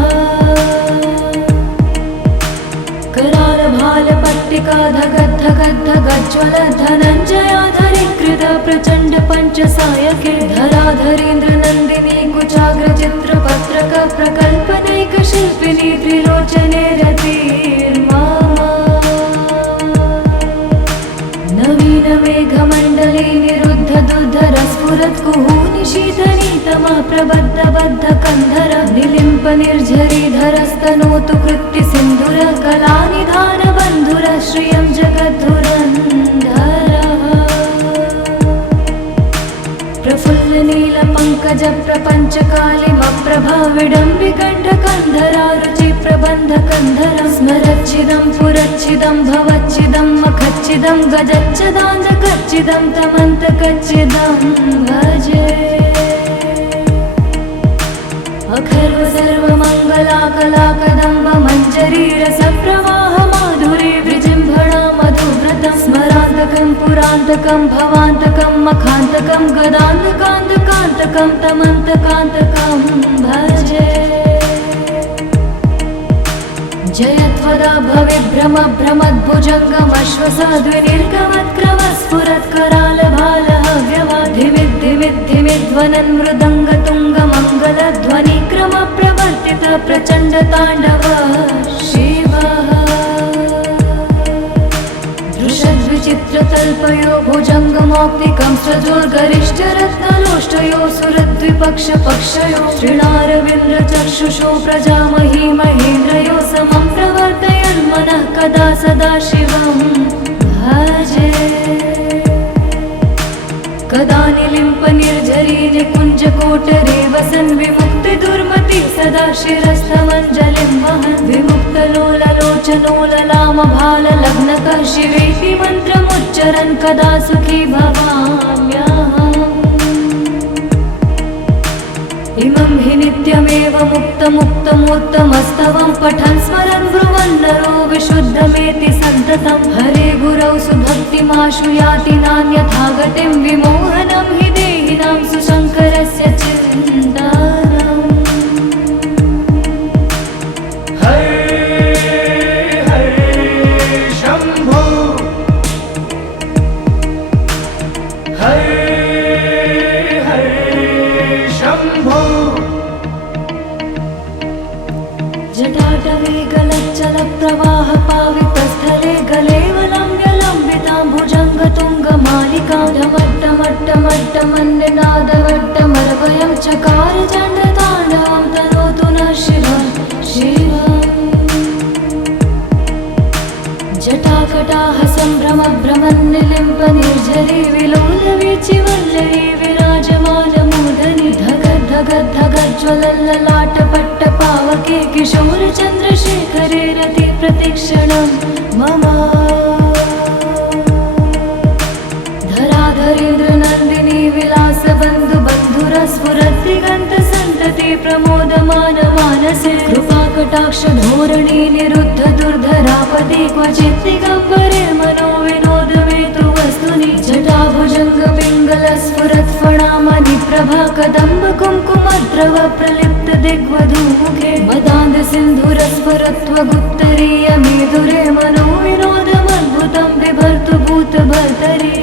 करालभालपट्टिका धगद्धगद्धगज्ज्वल धनञ्जयाधरीकृत प्रचण्ड पञ्चसायके धराधरेन्द्रनन्दिनी कुचाग्रचित्रपत्रक प्रकल्पनैकशिल्पिनी त्रिलोचने रतिर्मा नवीन मेघमण्डले निरुद्ध दुर्धरस्फुरत्कुहूनि शीतनीतमा प्रबद्ध बद्ध कन्धर निलिम्प निर्झरीधरस्तनोतु कृत्ति सिन्धुर कलानिधान बन्धुर श्रियं जगद्धुरन्धरः प्रफुल्ल नील पङ्कज प्रपञ्चकालिमप्रभा विडम्बिकण्ठकन्धरा रुचि प्रबन्ध कन्धरं स्मरच्छिदं पुरच्छिदं भवच्छिदं मखच्छिदं गजच्छदान्धकच्छिदं तमन्तकच्छिदं भजे अखर्व सर्वमङ्गलाकलाकदम्ब मञ्जरी रसप्रवाह माधुरी विजृम्भणा मधुव्रतं स्मरान्तकं पुरान्तकं भवान्तकं मखान्तकं गदान्तकान्तकान्तकं तमन्तकान्तकं भजे जयत्वदा भविभ्रम भ्रमद्भुजङ्गमश्वसाद्विनिर्गमत्क्रमस्फुरत्करालभालहव्यवाधिमिद्धिमिद्धिमिध्वनन् मृदङ्गतुङ्गमङ्गलध्वनिक्रम प्रवर्तित प्रचण्डताण्डव शिवः दृशद्विचित्रतल्पयो भुजङ्गमौक्तिकं सजोर्गरिष्ठरत्नलोष्टयो सुरद्विपक्षपक्षयो श्रीणारविन्द्रचक्षुषो प्रजामही महेन्द्रयो समं प्रवर्तयन्मनः कदा सदा शिवं भजे कदा निलिम्प निर्झरी निकुञ्जकोटरे वसन् विमुक्तिदुर्मति सदा शिरस्थमञ्जलिं वहन् विमुक्तलोललोचनोललामभाललग्नकः शिवेति मन्त्रमुच्चरन् कदा सुखी भवाम्यहम् इमं हि नित्यमेव मुक्तमुक्तमोत्तमस्तवं पठन् स्मरन् ब्रुवन् नरो विशुद्धमेति सन्ततं हरे गुरौ सुभक्तिमाशु याति नान्यथा गतिं विमोहनं हि देहिनां सुशङ्करस्य चिन्तानम् हर हर शम्भो हर हर शम्भो जटाटवे गलच्चलप्रवाह पावितस्थले गलेवलम्ब्यलम्बितां भुजङ्गतुङ्गमालिकां ढमट्टमट्टमट्टमन्निनादवट्टमरवयं चकार चण्डताण्डवं तनोतु शिवा शिवा जटाकटाह सम्भ्रमभ्रमन्निलिम्प निर्झरी विलोलवीचि वल्लरी विराजमानमूर्धनि धगद् धगद् धगज्ज्वलल्ललाटपट्ट पावके किशोर चन्द्रशेखरे रति प्रतिक्षणं मम धराधरेन्द्र नन्दिनी विलास बन्धु बन्धुरस्फुरद्दिगन्त सन्तति प्रमोदमान मानसे कृपाकटाक्ष धोरणी निरुद्ध दुर्धरापति क्वचित् दिगम्बरे मनो विनोदमेतु वस्तुनि जटाभुजङ्ग पिङ्गल स्फुरत् फणामणि प्रभा कदम्ब कुङ्कुमद्रव प्रलिप्त दिग्वधूमुखे मदान्ध सिन्धुरस्फुरत्वगुत्तरीय मेदुरे मनो विनोदमद्भुतं बिभर्तु भूतभर्तरि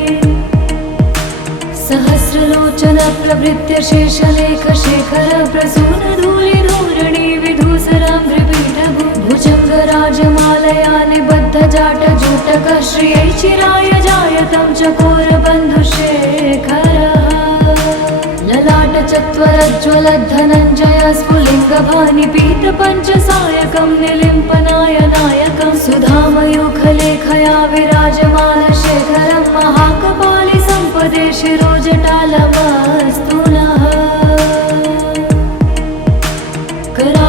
सहस्रलोचन प्रभृत्य शेषलेख शेखर प्रसून धूलि धूरणि विधूसराम्भ्रिपीठभु भुजङ्ग राजमालया निबद्ध जाट जूटक श्रियै चिराय जायतं चकोर बन्धुशेखरः ललाट चत्वरज्ज्वलद्धनञ्जय स्फुलिङ्गभानि पीत पञ्चसायकं निलिम्पनाय नायकं सुधामयूखलेखया विराजमान शेखरं महाकपालि सम्पदे शिरोजटालमस्तु नः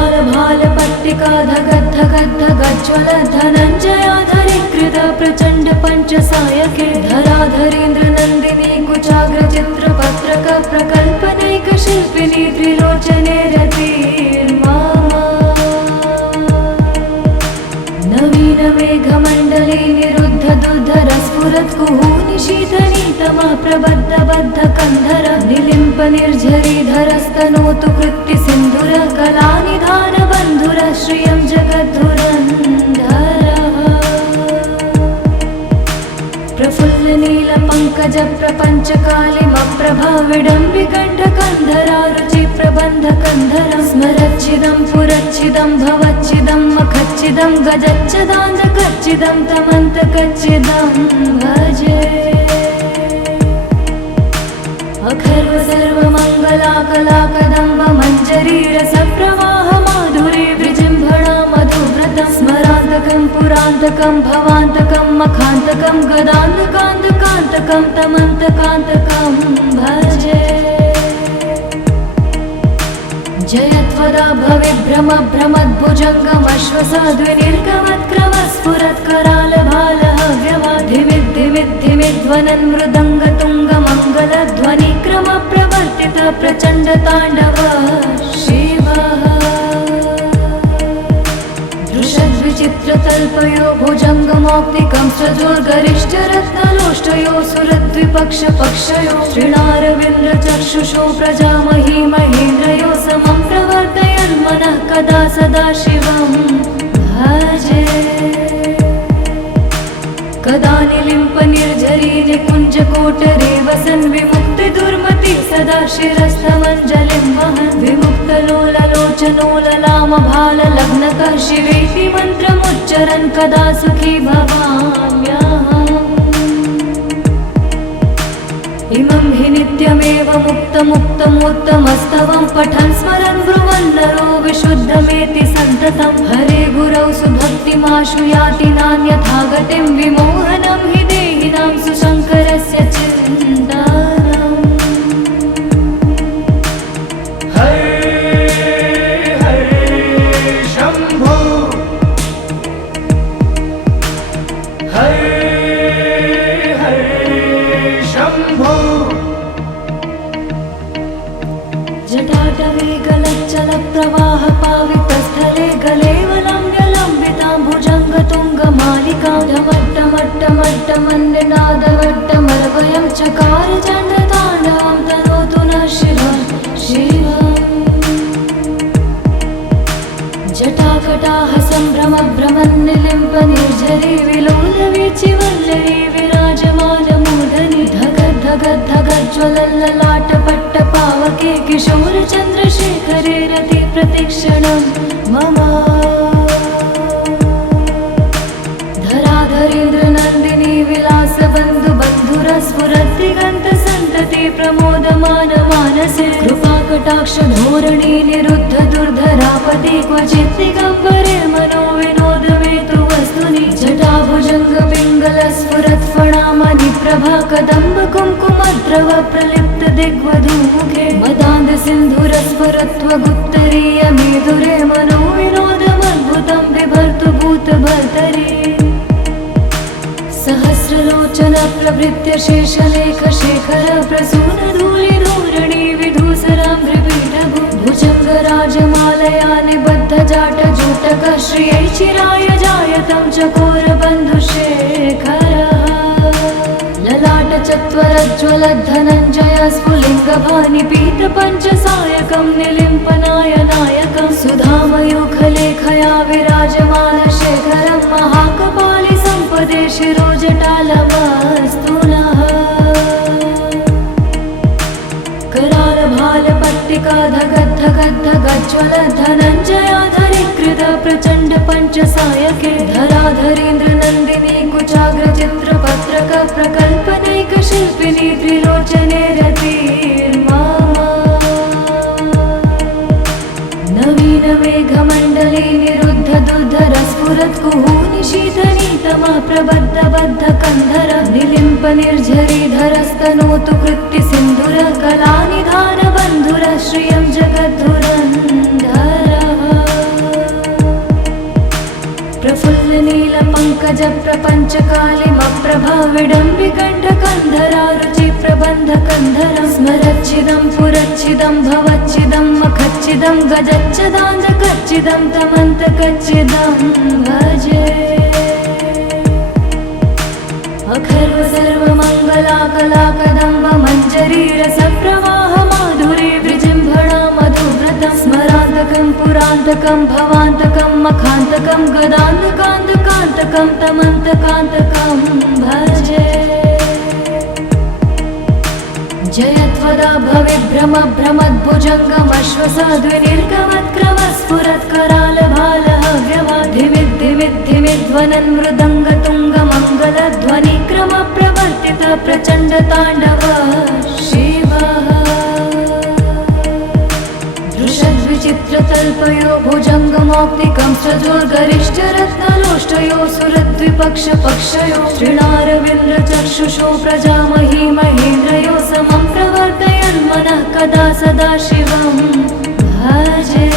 करालभालपट्टिका धगद् धगद् धगज्ज्वल धनञ्जयाधरीकृत प्रचण्ड पञ्चसायके धराधरेन्द्र नन्दिनी कुचाग्र चित्रपत्रक प्रकल्पनैक शिल्पिनी त्रिलोचने रतिर्मा नवीन मेघमण्डले निरुद्ध दुर्धर स्फुरत् कुहूनि शीतनीतमा प्रबद्ध बद्ध कन्धर निलिम्प निर्झरीधरस्तनोतु कृत्ति सिन्धुर कलानिधान बन्धुर श्रियं जगद्धुरन्धरः प्रफुल्ल नील पङ्कज प्रपञ्च कालिमप्रभा विडम्बिकण्ठ कन्धरा रुचि प्रबन्ध कन्धर स्मरच्छिदं पुरच्छिदं भवच्छिदं मखच्छिदं गजच्छदान्धकच्छिदं तमन्तकच्छिदं भजे अखर्व सर्वमङ्गलाकलाकदम्ब मञ्जरी रसप्रवाह माधुरी विजृम्भणा मधुव्रतं स्मरान्तकं पुरान्तकं भवान्तकं मखान्तकं गदान्तकान्तकान्तकं तमन्तकान्तकं भजे जयत्वदा भविभ्रम भ्रमद्भुजङ्गमश्वसाद्विनिर्गमत्क्रम स्फुरत्करालभालहव्यवाधिमिद्धिमिद्धिमिध्वनन् मृदङ्गतुङ्गमङ्गलध्वनिक्रम प्रवर्तित प्रचण्ड ताण्डव शिवः दृशद्विचित्रतल्पयो भुजङ्गमौक्तिकं सजोर्गरिष्ठरत्नलोष्टयो सुरद्विपक्षपक्षयो श्रीणारविन्द्रचक्षुषो प्रजामही महेन्द्रयो समं प्रवर्तयन्मनः कदा सदा शिवं भजे कदा निलिम्प निर्झरी निकुञ्जकोटरे वसन् विमुक्ति दुर्मति सदा शिरस्थमञ्जलिं वहन् विमुक्तलोललोचनोललाम भाललग्नकः शिवेति मन्त्रमुच्चरन् कदा सुखी भवाम्यहम् इमं हि नित्यमेव मुक्तमुत्तमोत्तमस्तवं पठन् स्मरन् ब्रुवन् नरो विशुद्धमेति सन्ततं हरे गुरौ सुभक्तिमाशु याति नान्यथा गतिं विमोहनं हि देहिनां सुशङ्करस्य चिन्तनम् हरे हरे शम्भो हरे हरे शम्भो जटाटवे गलच्चलप्रवाह पावितस्थले गलेवलम्ब्यलम्बितां भुजङ्गतुङ्गमालिकां ढमट्टमट्टमट्टमन्निनादवट्टमर्वयं चकार चण्डताण्डवं तनोतु नः शिवा शिवा जटाकटाह सम्भ्रमभ्रमन्निलिम्प निर्झरी विलोलवीचि वल्लरी विराजमानमूर्धनि धगद् धगद् धगज्ज्वलल्ललाटपट्ट पावके किशोर चन्द्रशेखरे रति प्रतिक्षणं मम धराधरेन्द्र नन्दिनी विलास बन्धु बन्धुरस्फुरद्दिगन्त सन्तति प्रमोदमान मानसे कृपाकटाक्ष कृपाकटाक्षधोरणी निरुद्ध दुर्धरापदे क्वचित् दिगम्बरे मनोविनोदमेतु वस्तुनि जटाभुजङ्ग पिङ्गलस्फुरत्फणामणि प्रभा कदम्ब कुङ्कुमद्रव प्रलिप्त दिग्वधूमुखे मदान्ध सिन्धुरस्फुरत्वगुत्तरीय मेधुरे मनोविनोदमद्भुतं बिभर्तु भूतभर्तरि सहस्रलोचन प्रभृत्य शेषलेख शेखर प्रसून धूलि धूरणि विधूसराङ्घ्रिपीठभु भुजङ्गराजमालया निबद्ध जाट जूटक श्रियै चिराय जायतं चकोर बन्धुशेखरः ललाट चत्वरज्ज्वलद्धनञ्जय स्फुलिङ्गभानि पीत पञ्चसायकं निलिम्पनाय नायकं सुधामयूखलेखया विराजमान शेखरं महाकपालि सम्पदे शिरोजटालमस्तु नः करालभालपट्टिका धगद्धगद्धगज्ज्वल धनञ्जयाधरीकृत प्रचण्ड पञ्चसायके धराधरेन्द्र नन्दिनी कुचाग्रचित्रपत्रक प्रकल्पनैक शिल्पिनी त्रिलोचने रतिर्मा नवीन मेघमण्डले निरुद्ध दुर्धर स्फुरत्कुहूनि शीतनीतमा प्रबद्ध बद्ध कन्धर निलिम्प निर्झरीधरस्तनोतु कृत्ति सिन्धुर कलानिधान बन्धुर श्रियं जगद्धुरन्धरः प्रफुल्ल नील पङ्कज प्रपञ्च कालिमप्रभा विडम्बिकण्ठ कन्धरा रुचि प्रबन्ध कन्धरं स्मरच्छिदं पुरच्छिदं भवच्छिदं मखच्छिदं गजच्छदान्धकच्छिदं तमन्तकच्छिदं भजे अखर्व सर्वमङ्गला कला कदम्ब मञ्जरी रसप्रवाह माधुरी विजृम्भणा मधुव्रतं स्मरान्तकं पुरान्तकं भवान्तकं मखान्तकं गदान्तकान्तकान्तकं तमन्तकान्तकं भजे जयत्वदा भविभ्रम भ्रमद्भुजङ्गमश्वसाद्विनिर्गमत्क्रमस्फुरत्करालभालहव्यवाधिमिद्धिमिद्धिमिध्वनन् मृदङ्गतुङ्गमङ्गलध्वनिक्रम प्रवर्तित प्रचण्ड ताण्डव शिवः दृशद्विचित्रतल्पयो भुजङ्गमौक्तिकं सजोर्गरिष्ठरत्नलोष्टयो सुरद्विपक्षपक्षयो श्रीणारविन्द्रचक्षुषो प्रजामही महेन्द्रयो समं प्रवर्तयन् मनः कदा सदा शिवं भजे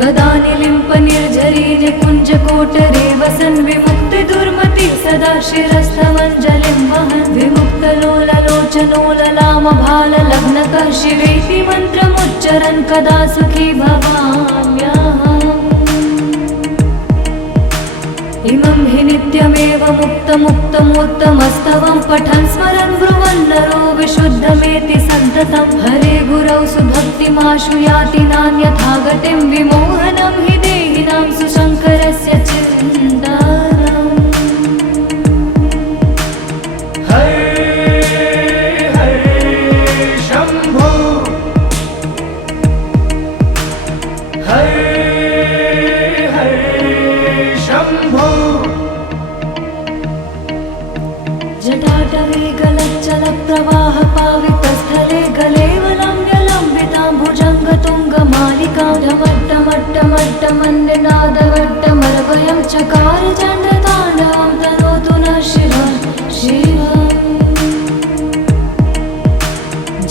कदा निलिम्प निर्झरी निकुञ्जकोटरे वसन् विमुक्ति दुर्मति सदा शिरस्थमञ्जलिं वहन् विमुक्तलोललोचनोललामभाललग्नकः शिवेति मन्त्रमुच्चरन् कदा सुखी भवाम्यहम् इमं हि नित्यमेव मुक्तमुक्तमोत्तमस्तवं पठन् स्मरन् ब्रुवन् नरो विशुद्धमेति सन्ततं हरे गुरौ सुभक्तिमाशु याति नान्यथा गतिं विमोहनं हि देहिनां सुशङ्करस्य चिन्तनम् हरे हरे शम्भो हरे हरे शम्भो जटाटवे गलच्चल प्रवाह पावितस्थले गलेवलम्ब्यलम्बितां भुजङ्गतुङ्गमालिकां ढमट्टमट्टमट्टमन्निनादवट्टमर्वयं चकार चण्डताण्डवं तनोतु नः शिवः शिवम्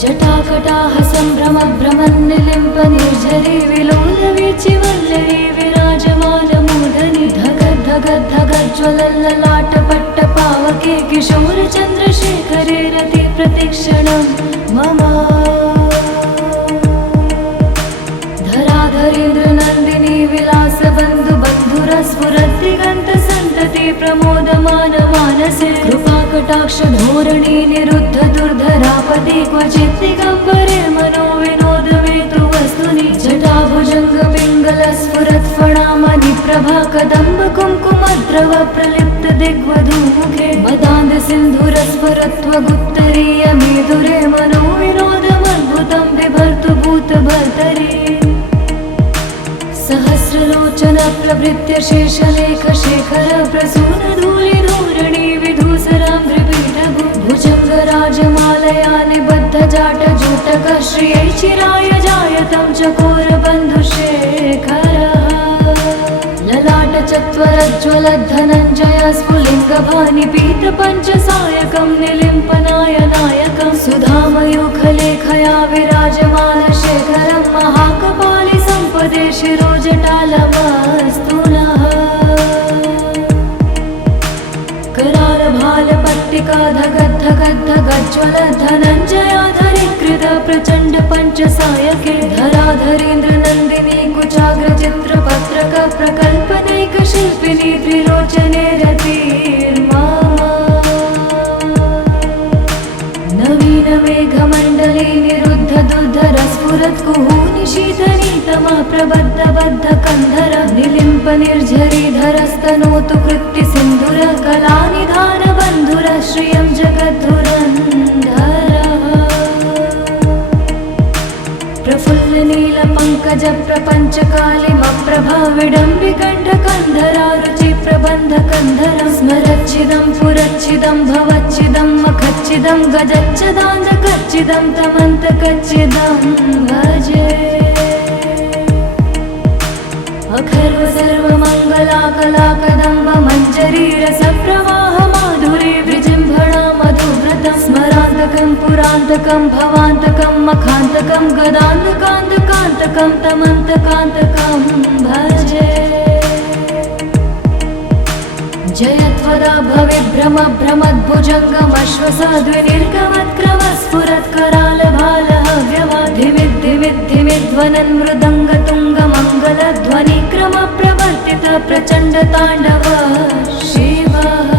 जटाकटाह सम्भ्रमभ्रमन्निलिम्प निर्झरी विलोलवीचिवल्लरी विराजमानमूर्धनि धगद्धगद्धगज्ज्वलल्ललाटपट्टपावके किशोरचन्द्रशेखरे रति प्रतिक्षणं मम धराधरेन्द्र नन्दिनी विलासबन्धु बन्धुरस्फुरद्दिगन्तसन्तति प्रमोदमान मानसे कृपाकटाक्षधोरणी निरुद्ध दुर्धरापदे क्वचित् दिगम्बरे मनोविनोदमेतु वस्तुनि जटाभुजङ्ग पिङ्गलस्फुरत्फणामणि प्रभा कदम्ब कुङ्कुमद्रव प्रलिप्त दिग्वधूमुखे मदान्ध सिन्धुरस्फुरत्वगुत्तरीय मेधुरे मनोविनोदमद्भुतं बिभर्तु भूतभर्तरि सहस्रलोचन प्रभृत्य शेषलेख शेखर प्रसून धूलि धूरणि विधूसराङ्घ्रिपीठभु भुजङ्गराजमालया निबद्धजाटजूटकः श्रियै चिराय जायतं चकोरबन्धुशेखरः ललाटचत्वरज्ज्वलद्धनञ्जय स्फुलिङ्गभानि पीतपञ्चसायकं निलिम्पनायनायकं सुधामयूखलेखया विराजमानशेखरं महाकपालि सम्पदे शिरोजटालमस्तु नः करालभालपट्टिकाधगद्धगद्धगज्ज्वलद्धनञ्जयाधरीकृत प्रचण्ड पञ्चसायके धराधरेन्द्रनन्दिनी कुचाग्रचित्रपत्रक प्रकल्पनैकशिल्पिनी त्रिलोचने रतिर्मा नवीनमेघमण्डले निरुद्ध दुर्धरस्फुरत्कुहूनि शीतनीतमः प्रबद्धबद्धकन्धर निलिम्प निर्झरीधरस्तनोतु कृत्तिसिन्धुर कलानिधानबन्धुर श्रियं जगद्धुरन्धरः प्रफुल्लनीलपङ्कजप्रपञ्चकालिमप्रभाविडम्बिकण्ठकन्धरा रुचिप्रबन्धकन्धरं स्मरच्चिदं पुरच्चिदं भवच्चिदं मखच्चिदं गजच्चदान्धकच्चिदं तमन्तकच्चिदं भजे अखर्व सर्वमङ्गलाकलाकदम्ब मञ्जरीरसप्रवाह माधुरी विजृम्भणा मधुव्रतं स्मरान्तकं पुरान्तकं भवान्तकं मखान्तकं गदान्तकान्तकान्तकं तमन्तकान्तकं भजे जयत्वदा भविभ्रमभ्रमद्भुजङ्गमश्वसाद्विनिर्गमत्करालभालहव्यवाधिमिद्धिमिद्धिमिध्वनन् मृदङ्गतुङ्गमङ्गलध्वनिक्रम प्रवर्तित प्रचण्ड ताण्डव शिवः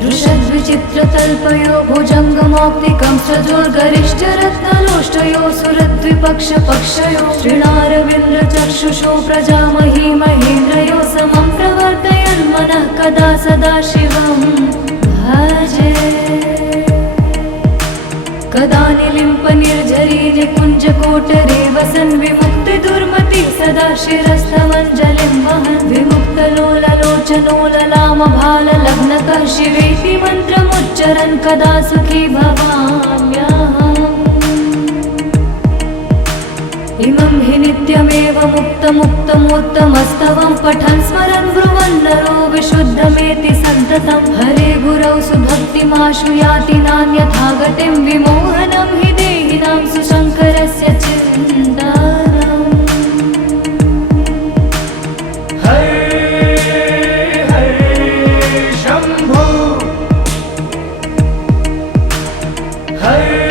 दृशद्विचित्रतल्पयो भुजङ्गमौक्तिकं सजोर्गरिष्ठरत्नलोष्टयो सुरद्विपक्षपक्षयो श्रीणारविन्द्रचक्षुषो प्रजामही महेन्द्रयो समं प्रवर्तयन्मनः कदा सदा शिवं भजे कदा निलिम्प निर्झरी निकुञ्जकोटरे वसन् विमुक्तिदुर्मति सदा शिरस्थमञ्जलिं वहन् विमुक्तलोललोचनोललामभाललग्नकः शिवेति मन्त्रमुच्चरन् कदा सुखी भवाम्यहम् इमं हि नित्यमेव मुक्तमुत्तमोत्तमस्तवं पठन् स्मरन् ब्रुवन् नरो विशुद्धमेति सन्ततं हरे गुरौ सुभक्तिमाशु याति नान्यथा गतिं विमोहनं हि देहिनां सुशङ्करस्य चिन्तनम् हरे हरे शम्भो हरे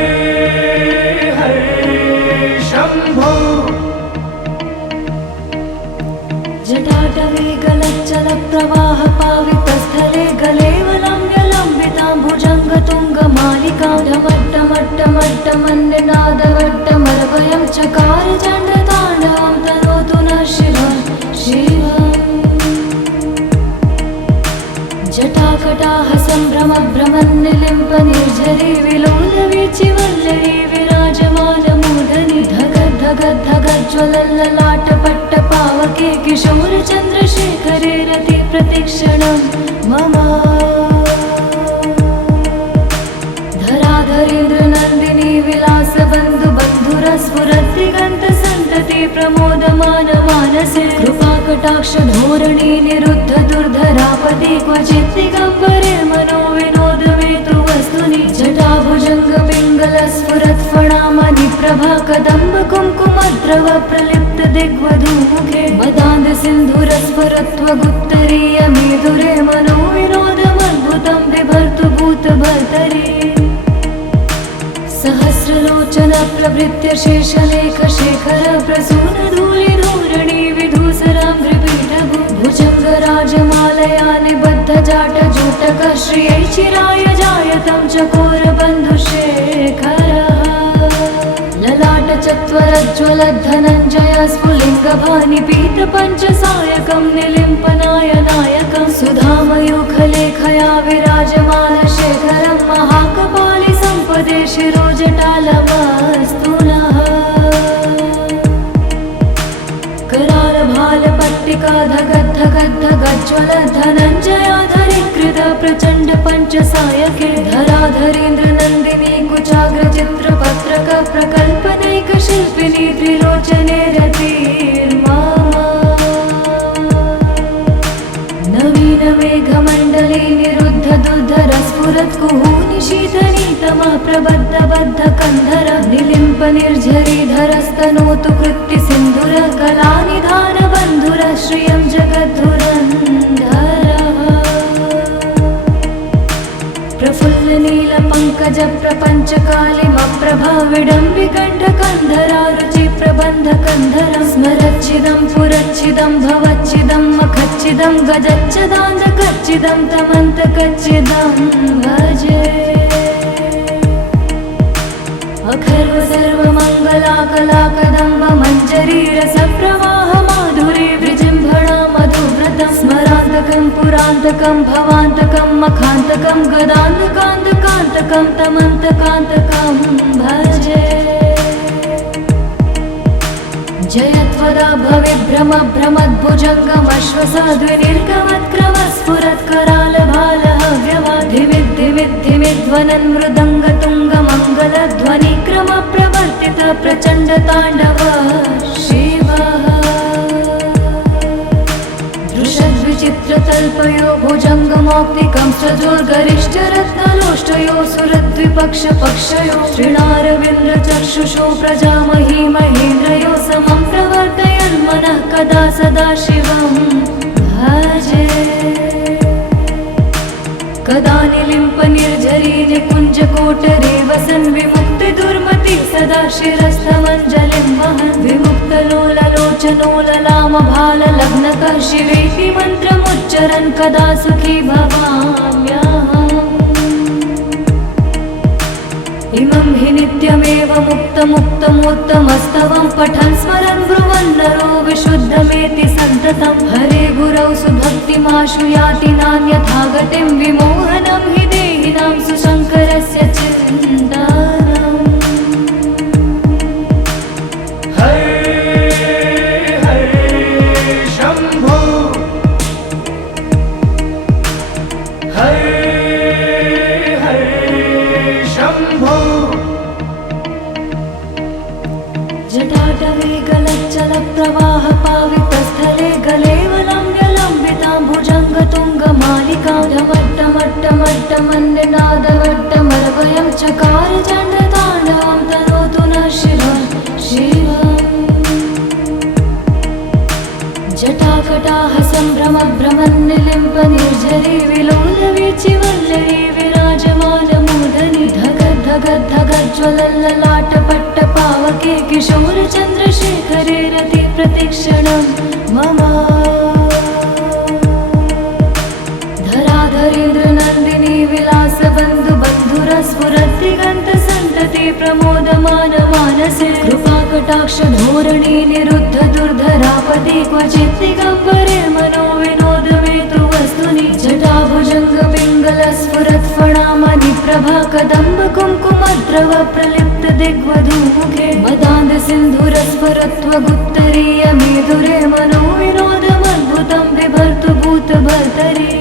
हरे शम्भो जटाटवे गलच्चलप्रवाह पावितस्थले गलेवलम्ब्यलम्बितां भुजङ्गतुङ्गमालिकां ढमट्टमट्टमट्टमन्निनादवट्टमरवयं चकार चण्डताण्डवं तनोतु नः शिवः शिवम् जटाकटाह सम्भ्रमभ्रमन्निलिम्प निर्झरी विलोलवीचिवल्लरी विराजमानमूर्धनि धगद्धगद्धगज्ज्वलल्ललाटपट्टपावके किशोरचन्द्रशेखरे रति प्रतिक्षणं मम धराधरेन्द्रनन्दिनी विलासबन्धुबन्धुरस्फुरद्दिगन्तसन्तति प्रमोदमान मानसे कृपाकटाक्षधोरणी निरुद्ध दुर्धरापति क्वचित् दिगम्बरे मनो विनोदमेतु वस्तुनि जटाभुजङ्गपिङ्गलस्फुरत्फणामणिप्रभा कदम्ब कुङ्कुमद्रव प्रलिप्त दिग्वधूमुखे मदान्दसिन्धुरस्फुरत्वगुत्तरीयमेधुरे मनो विनोदमद्भुतं बिभर्तु भूतभर्तरि सहस्रलोचन प्रभृत्य शेषलेखशेखर प्रसूनधूलिधूरणि विधूसराङ्घ्रिपीठभु भुजङ्गराजमालया निबद्धजाटजूटकः श्रियै चिराय जायतं चकोरबन्धुशेखरः ललाटचत्वरज्ज्वलद्धनञ्जय स्फुलिङ्गभानि पीतपञ्चसायकं निलिम्पनायनायकं सुधामयूखलेखया विराजमानशेखरं महाकपालि सम्पदे शिरोजटालमस्तु नः करालभालपट्टिकाधगद्धगद्धगज्ज्वलद्धनञ्जयाधरीकृत धरीकृत प्रचण्ड पञ्चसायके धराधरेन्द्र नन्दिनी कुचाग्र चित्रपत्रक प्रकल्पनैक शिल्पिनी त्रिलोचने रतिर्मा नवीन मेघमण्डले निरुद्ध दुर्धर स्फुरत्कुहूनि शीतनीतमा प्रबद्ध बद्ध कन्धर निलिम्प निर्झरीधरस्तनोतु कृत्ति सिन्धुर कलानिधान बन्धुर श्रियं जगद्धुरन्धर प्रफुल्ल नील पंकज प्रपंच कालिमप्रभा विडम्बिकण्ठ कन्धरा रुचि प्रबन्ध कन्धर स्मरच्चिदं पुरच्चिदं भवच्चिदं मखच्चिदं गजच्चदान्धकच्चिदं तमन्तकच्चिदं भजे अखर्व सर्वमङ्गला कला कदम्ब मञ्जरी रसप्रवाह माधुरी विजृम्भणा मधुव्रतं स्मरान्तकं पुरान्तकं भवान्तकं मखान्तकं गदान्तकान्तकान्तकं तमन्तकान्तकं भजे जयत्वदा भविभ्रम भ्रमद्भुजङ्गमश्वसाद्विनिर्गमत्क्रम स्फुरत्करालभालहव्यवाधिमिद्धिमिद्धिमिध्वनन् मृदङ्गतुङ्गमङ्गलध्वनिक्रम प्रवर्तित प्रचण्ड ताण्डव शिवः दृशद्विचित्रतल्पयो भुजङ्गमौक्तिकं सजोर्गरिष्ठरत्नलोष्टयो सुरद्विपक्षपक्षयो श्रीणारविन्द्रचक्षुषो प्रजामही महेन्द्रयो समं प्रवर्तयन्मनः कदा सदा शिवं भजे कदा निलिम्प निर्झरी निकुञ्जकोटरे वसन् विमुक्तिदुर्मति सदा शिरस्थमञ्जलिं वहन् विमुक्तलोललोचनोललामभाललग्नकः शिवेति मन्त्रमुच्चरन् कदा सुखी भवाम्यहम् इमं हि नित्यमेव मुक्तमुक्तमोत्तमस्तवं पठन् स्मरन् ब्रुवन् नरो विशुद्धमेति सन्ततं हरे गुरौ सुभक्तिमाशु याति नान्यथा गतिं विमोहनं हि देहिनां सुशङ्करस्य चिन्तनम् हरे हरे शम्भो हरे हरे शम्भो जटाटवे गलच्चल प्रवाह पावितस्थले गलेवलम्ब्यलम्बितां भुजङ्गतुङ्गमालिकां ढमट्टमट्टमट्टमन्निनादवट्टमर्वयं चकार चण्डताण्डवं तनोतु नः शिवं शिवम् जटाकटाह सम्भ्रमभ्रमन्निलिम्प निर्झरी विलोलवीचिवल्लरी विराजमानमूर्धनि धगद्धगद्धगज्ज्वलल्ललाटपट्टपावके किशोरचन्द्रशेखरे रति प्रतिक्षणं मम धराधरेन्द्र नन्दिनी विलासबन्धु बन्धुर स्फुरद्दिगन्तसन्तति प्रमोदमान मानसे कृपाकटाक्ष धोरणी निरुद्ध दुर्धरापति क्वचित् दिगम्बरे मनो विनोदमेतु वस्तुनि जटाभुजङ्ग पिङ्गल स्फुरत्फणामणि प्रभा कदम्ब कुङ्कुमद्रव प्रलिप्त दिग्वधूमुखे मदान्ध सिन्धुर स्फुरत्वगुत्तरीय मेदुरे मनो विनोदमद्भुतं बिभर्तु भूतभर्तरि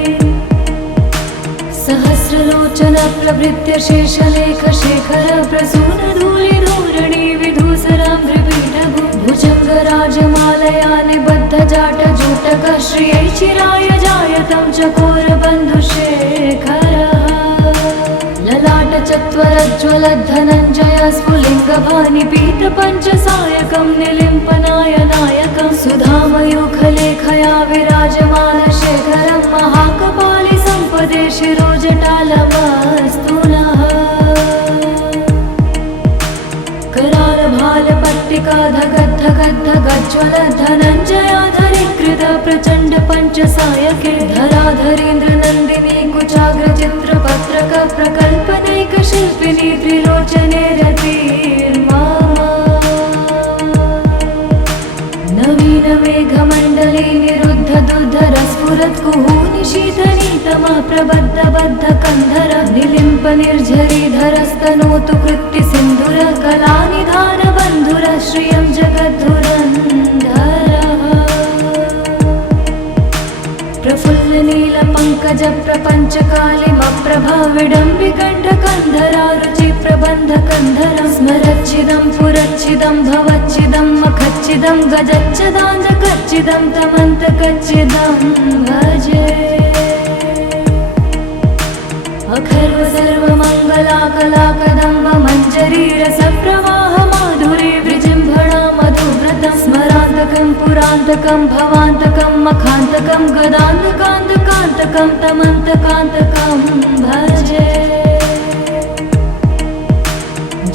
सहस्रलोचन प्रभृत्य शेषलेख शेखर प्रसून धूलिधूरणि विधूसरां त्रिपीठभु भुजङ्गराजमालया निबद्ध जाट जूटक श्रियै चिराय जायतं चकोरबन्धुशेखरः ललाट चत्वरज्ज्वलद्धनञ्जय स्फुलिङ्गभानि पीतपञ्चसायकं निलिम्पनायनायकं सुधामयूखलेखया विराजमान शेखरं महाकपालि सम्पदे शिरोजटालमस्तु नः करालभालपट्टिका धगद्धगद्धगज्ज्वल धनञ्जयाधरीकृत प्रचण्ड पञ्चसायके धराधरेन्द्र नन्दिनी कुचाग्र चित्रपत्रक प्रकल्पनैक शिल्पिनी त्रिलोचने रतिर्मा नवीन मेघमण्डले निरुद्ध दुर्धर स्फुरत्कुहूनि शीतनीतमा प्रबद्ध बद्ध कन्धर निलिम्प निर्झरीधरस्तनोतु कृत्ति सिन्धुर कलानिधान बन्धुर श्रियं जगद्धुरन्धर प्रफुल्ल नील पंकज प्रप प्रबन्धकन्धरं स्मरच्चिदं पुरच्चिदं भवच्चिदं मखच्चिदं गजच्चिदाञ्जकच्चिदं तमन्तकच्चिदं भजे अखर्व सर्वमङ्गलाकलाकदम्ब मञ्जरीरसप्रवाह माधुरी विजृम्भणा मधुव्रतं स्मरान्तकं पुरान्तकं भवान्तकं मखान्तकं गदान्तकान्तकान्तकं तमन्तकान्तकं भजे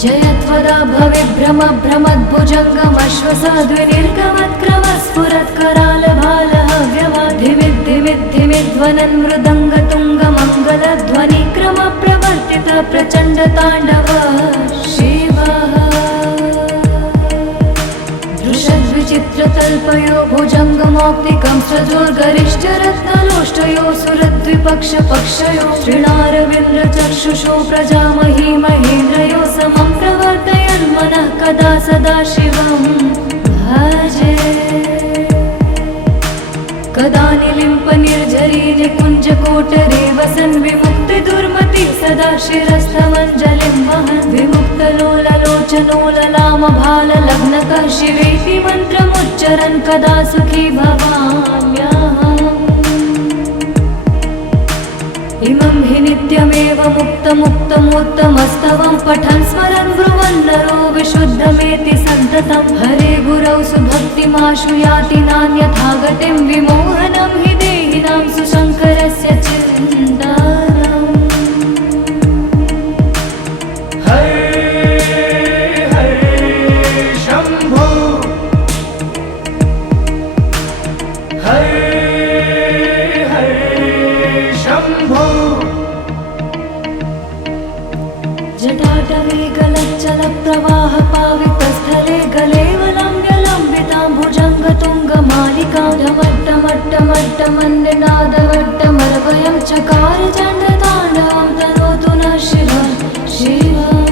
जयत्वदा भविभ्रम भ्रमद्भुजङ्गमश्वसाद्विनिर्गमत्क्रम स्फुरत्करालभालहव्यवाधिमिद्धिमिद्धिमिध्वनन् मृदङ्गतुङ्गमङ्गलध्वनिक्रम प्रवर्तित प्रचण्डताण्डव शिवः दृशद्विचित्रतल्पयो भुजङ्गमौक्तिकं सजोर्गरिष्ठरत्नलोष्टयो सुरद्विपक्षपक्षयो श्रीणारविन्द्रचक्षुषो प्रजामही महेन्द्रयो समं प्रवर्तयन् मनः कदा सदा शिवं भजे कदा निलिम्प निर्झरी निकुञ्जकोटरे वसन् विमुक्तिदुर्मति सदा शिरस्थमञ्जलिं वहन् विमुक्तलोललोचनो ललामभाललग्नकः शिवेति मन्त्रमुच्चरन् कदा सुखी भवाम्यहम् इमं हि नित्यमेव मुक्तमुक्तमोत्तमस्तवं पठन् स्मरन् ब्रुवन् नरो विशुद्धमेति सन्ततं हरे गुरौ सुभक्तिमाशु याति नान्यथा गतिं विमोहनं हि देहिनां सुशङ्करस्य चिन्तनम् हरे हरे शम्भो हरे शम्भो जटाटवे गलच्चलप्रवाह पावितस्थले गलेवलम्ब्यलम्बितां भुजङ्गतुङ्गमालिकां ढमट्टमट्टमट्टमन्निनादवट्टमरवयं चकार चण्डताण्डवं तनोतु नः शिवः शिवम्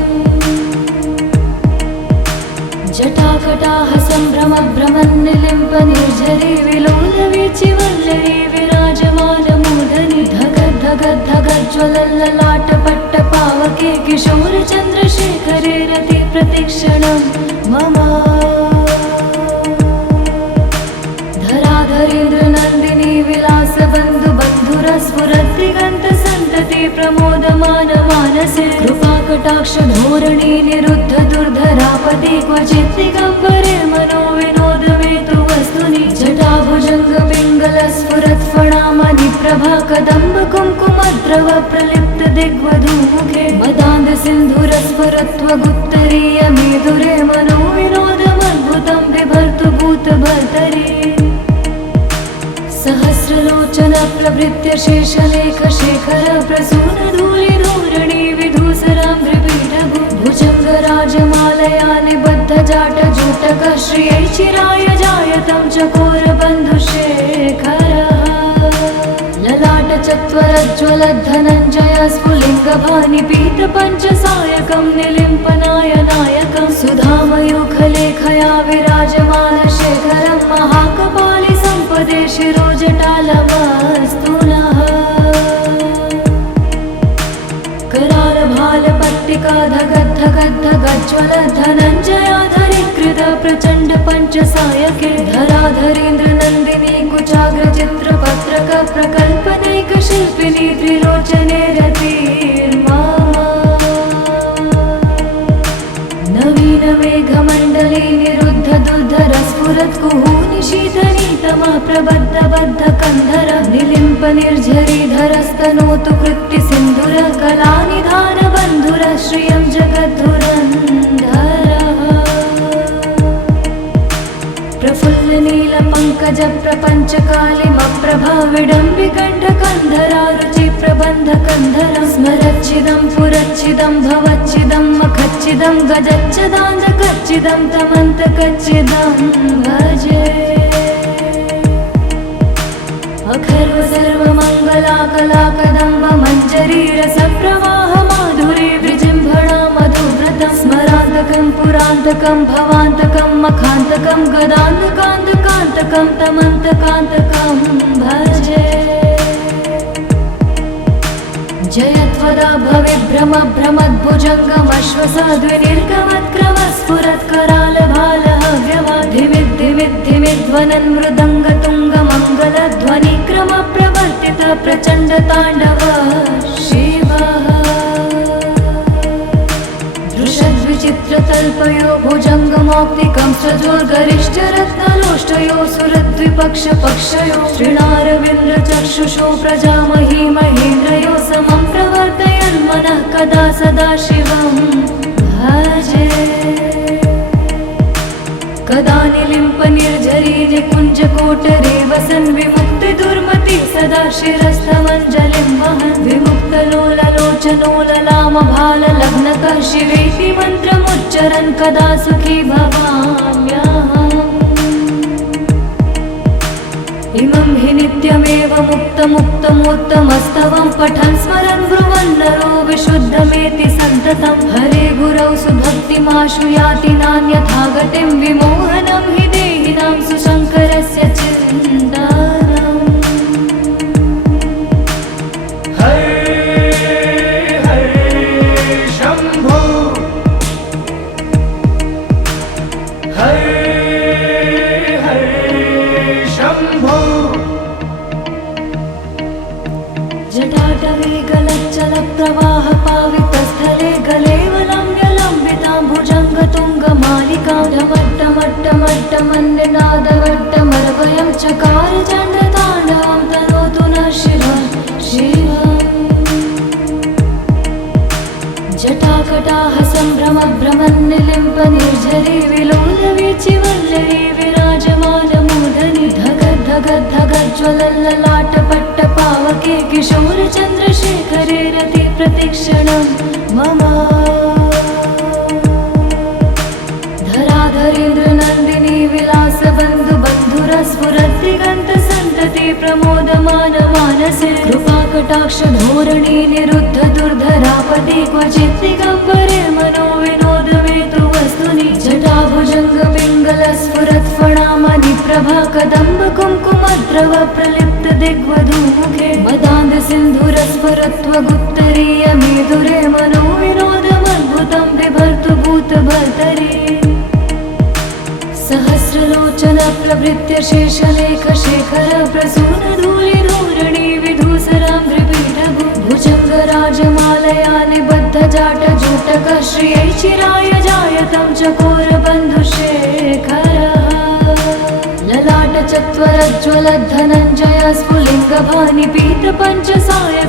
जटाकटाह सम्भ्रमभ्रमन्निलिम्प निर्झरी विलोलवीचिवल्लरी विराजमानमूर्धनि धगद्धगद्धगज्ज्वलल्ललाटपट्टपावके किशोरचन्द्रशेखरे रति प्रतिक्षणं मम धराधरेन्द्रनन्दिनी विलासबन्धुबन्धुरस्फुरद्दिगन्तसन्तति प्रमोदमानमानसे कृपाकटाक्षधोरणी निरुद्ध दुर्धरापदे क्वचित् दिगम्बरे मनो विनोदमेतु वस्तुनि जटाभुजङ्गपिङ्गलस्फुरत्फणामणिप्रभा कदम्ब कुङ्कुमद्रव प्रलिप्त दिग्वधूमुखे मदान्दसिन्धुरस्फुरत्वगुप्तरीयमेधुरे मनो विनोदमद्भुतं बिभर्तु भूतभर्तरि सहस्रलोचन प्रभृत्य शेषलेखशेखर प्रसूनधूलिधूरणि विधूसराङ्घ्रिपीठभु भुजङ्गराजमालया निबद्धजाटजूटक श्रियै चिराय जायतं चकोरबन्धुशेखरः ललाटचत्वरज्ज्वलद्धनञ्जय स्फुलिङ्गभानिपीतपञ्चसायकं निलिम्पनायनायकं सुधामयूखलेखया विराजमानशेखरं महाकपालि सम्पदे शिरोजटालमस्तु नः करालभालपट्टिका धगद्धगद्धगज्ज्वलद्धनञ्जयाधरीकृत प्रचण्ड पञ्चसायके धराधरेन्द्रनन्दिनी कुचाग्रचित्रपत्रक प्रकल्पनैकशिल्पिनी त्रिलोचने रतिर्मा नवीनमेघमण्डले निरुद्ध दुर्धरस्फुरत्कुहूनि शीतनीतमः प्रबद्धबद्धकन्धर निलिम्प निर्झरीधरस्तनोतु कृत्तिसिन्धुर कलानिधानबन्धुर श्रियं जगद्धुरन्धरः प्रफुल्लनीलपङ्कजप्रपञ्चकालिमप्रभा विडम्बिकण्ठकन्धरा रुचिप्रबन्धकन्धरं स्मरच्चिदं पुरच्चिदं भवच्चिदं मखच्चिदं गजच्चिदाञ्जकच्चिदं तमन्तकच्चिदं भजे अखर्व सर्वमङ्गलाकलाकदम्ब मञ्जरीरसप्रवाह माधुरी विजृम्भणा मधुव्रतं स्मरान्तकं पुरान्तकं भवान्तकं मखान्तकं गदान्तकान्तकान्तकं तमन्तकान्तकं भजे जयत्वदा भवेद्भ्रमभ्रमद्भुजङ्गमश्वसाद्विनिर्गमत्क्रमस्फुरत्करालभालहव्यमाधिमिद्धिमिद्धिमिध्वनन् मृदङ्गतुङ्गमङ्गलध्वनिक्रमप्रवर्तित प्रचण्डताण्डव शिवः दृशद्विचित्रतल्पयो भुजङ्गमौक्तिकं सजोर्गरिष्ठरत्नलोष्टयो सुरद्विपक्षपक्षयो श्रीणारविन्द्रचक्षुषो प्रजामही महेन्द्रयो समं प्रवर्तयन् मनः कदा सदा शिवं भजे कदा निलिम्पनिर्झरी निकुञ्जकोटरे वसन् विमुक्तिदुर्मति सदा शिरस्थमञ्जलिं वहन् विमुक्तलोललोचनो ललामभाललग्नकः शिवेति मन्त्रमुच्चरन् कदा सुखी भवाम्यहम् इमं हि नित्यमेव मुक्तमुत्तमोत्तमस्तवं पठन् स्मरन् ब्रुवन् नरो विशुद्धमेति सन्ततं हरे गुरौ सुभक्तिमाशु याति नान्यथा गतिं विमोहनं हि देहिनां सुशङ्करस्य चिन्तनम् हरे हरे शम्भो हरे हरे शम्भो जटाटवे गलच्चलप्रवाह पावितस्थले गलेवलम्ब्यलम्बितां भुजङ्गतुङ्गमालिकां ढमट्टमट्टमट्टमन्निनादवट्टमर्वयं चकार चण्डताण्डवं तनोतु नः शिवः शिवम् जटाकटाह सम्भ्रमभ्रमन्निलिम्पनिर्झरी विलोलवीचिवल्लरी विराजमानमूर्धनि धगद्धगद्धगज्ज्वलल्ललाटपट्टपावके किशोरचन्द्रशेखरे रति प्रतिक्षणं मम धराधरेन्द्रनन्दिनी विलासबन्धुबन्धुरस्फुरद्दिगन्तसन्तति प्रमोदमानमानसे कृपाकटाक्षधोरणी निरुद्ध दुर्धरापति क्वचित् दिगम्बरे मनो विनोदमेतु वस्तुनि जटाभुजङ्गपिङ्गलस्फुरत्फणामणि प्रभा कदम्ब कुङ्कुमद्रव प्रलिप्त दिग्वधूमुखे मदान्ध सिन्धुरस्फुरत्वगुप्तरीयमेदुरे मनो विनोदमद्भुतं बिभर्तु भूतभर्तरि सहस्रलोचन प्रभृत्य शेषलेख शेखर प्रसून धूलिधूरणि विधूसराम्भ्रिपीठभु भुजङ्गराजमालया निबद्ध जाटजूटकः श्रियै चिराय जायतं चकोरबन्धुशेखरः ललाटचत्वरज्ज्वलद्धनञ्जय स्फुलिङ्गभानि पीतपञ्चसाय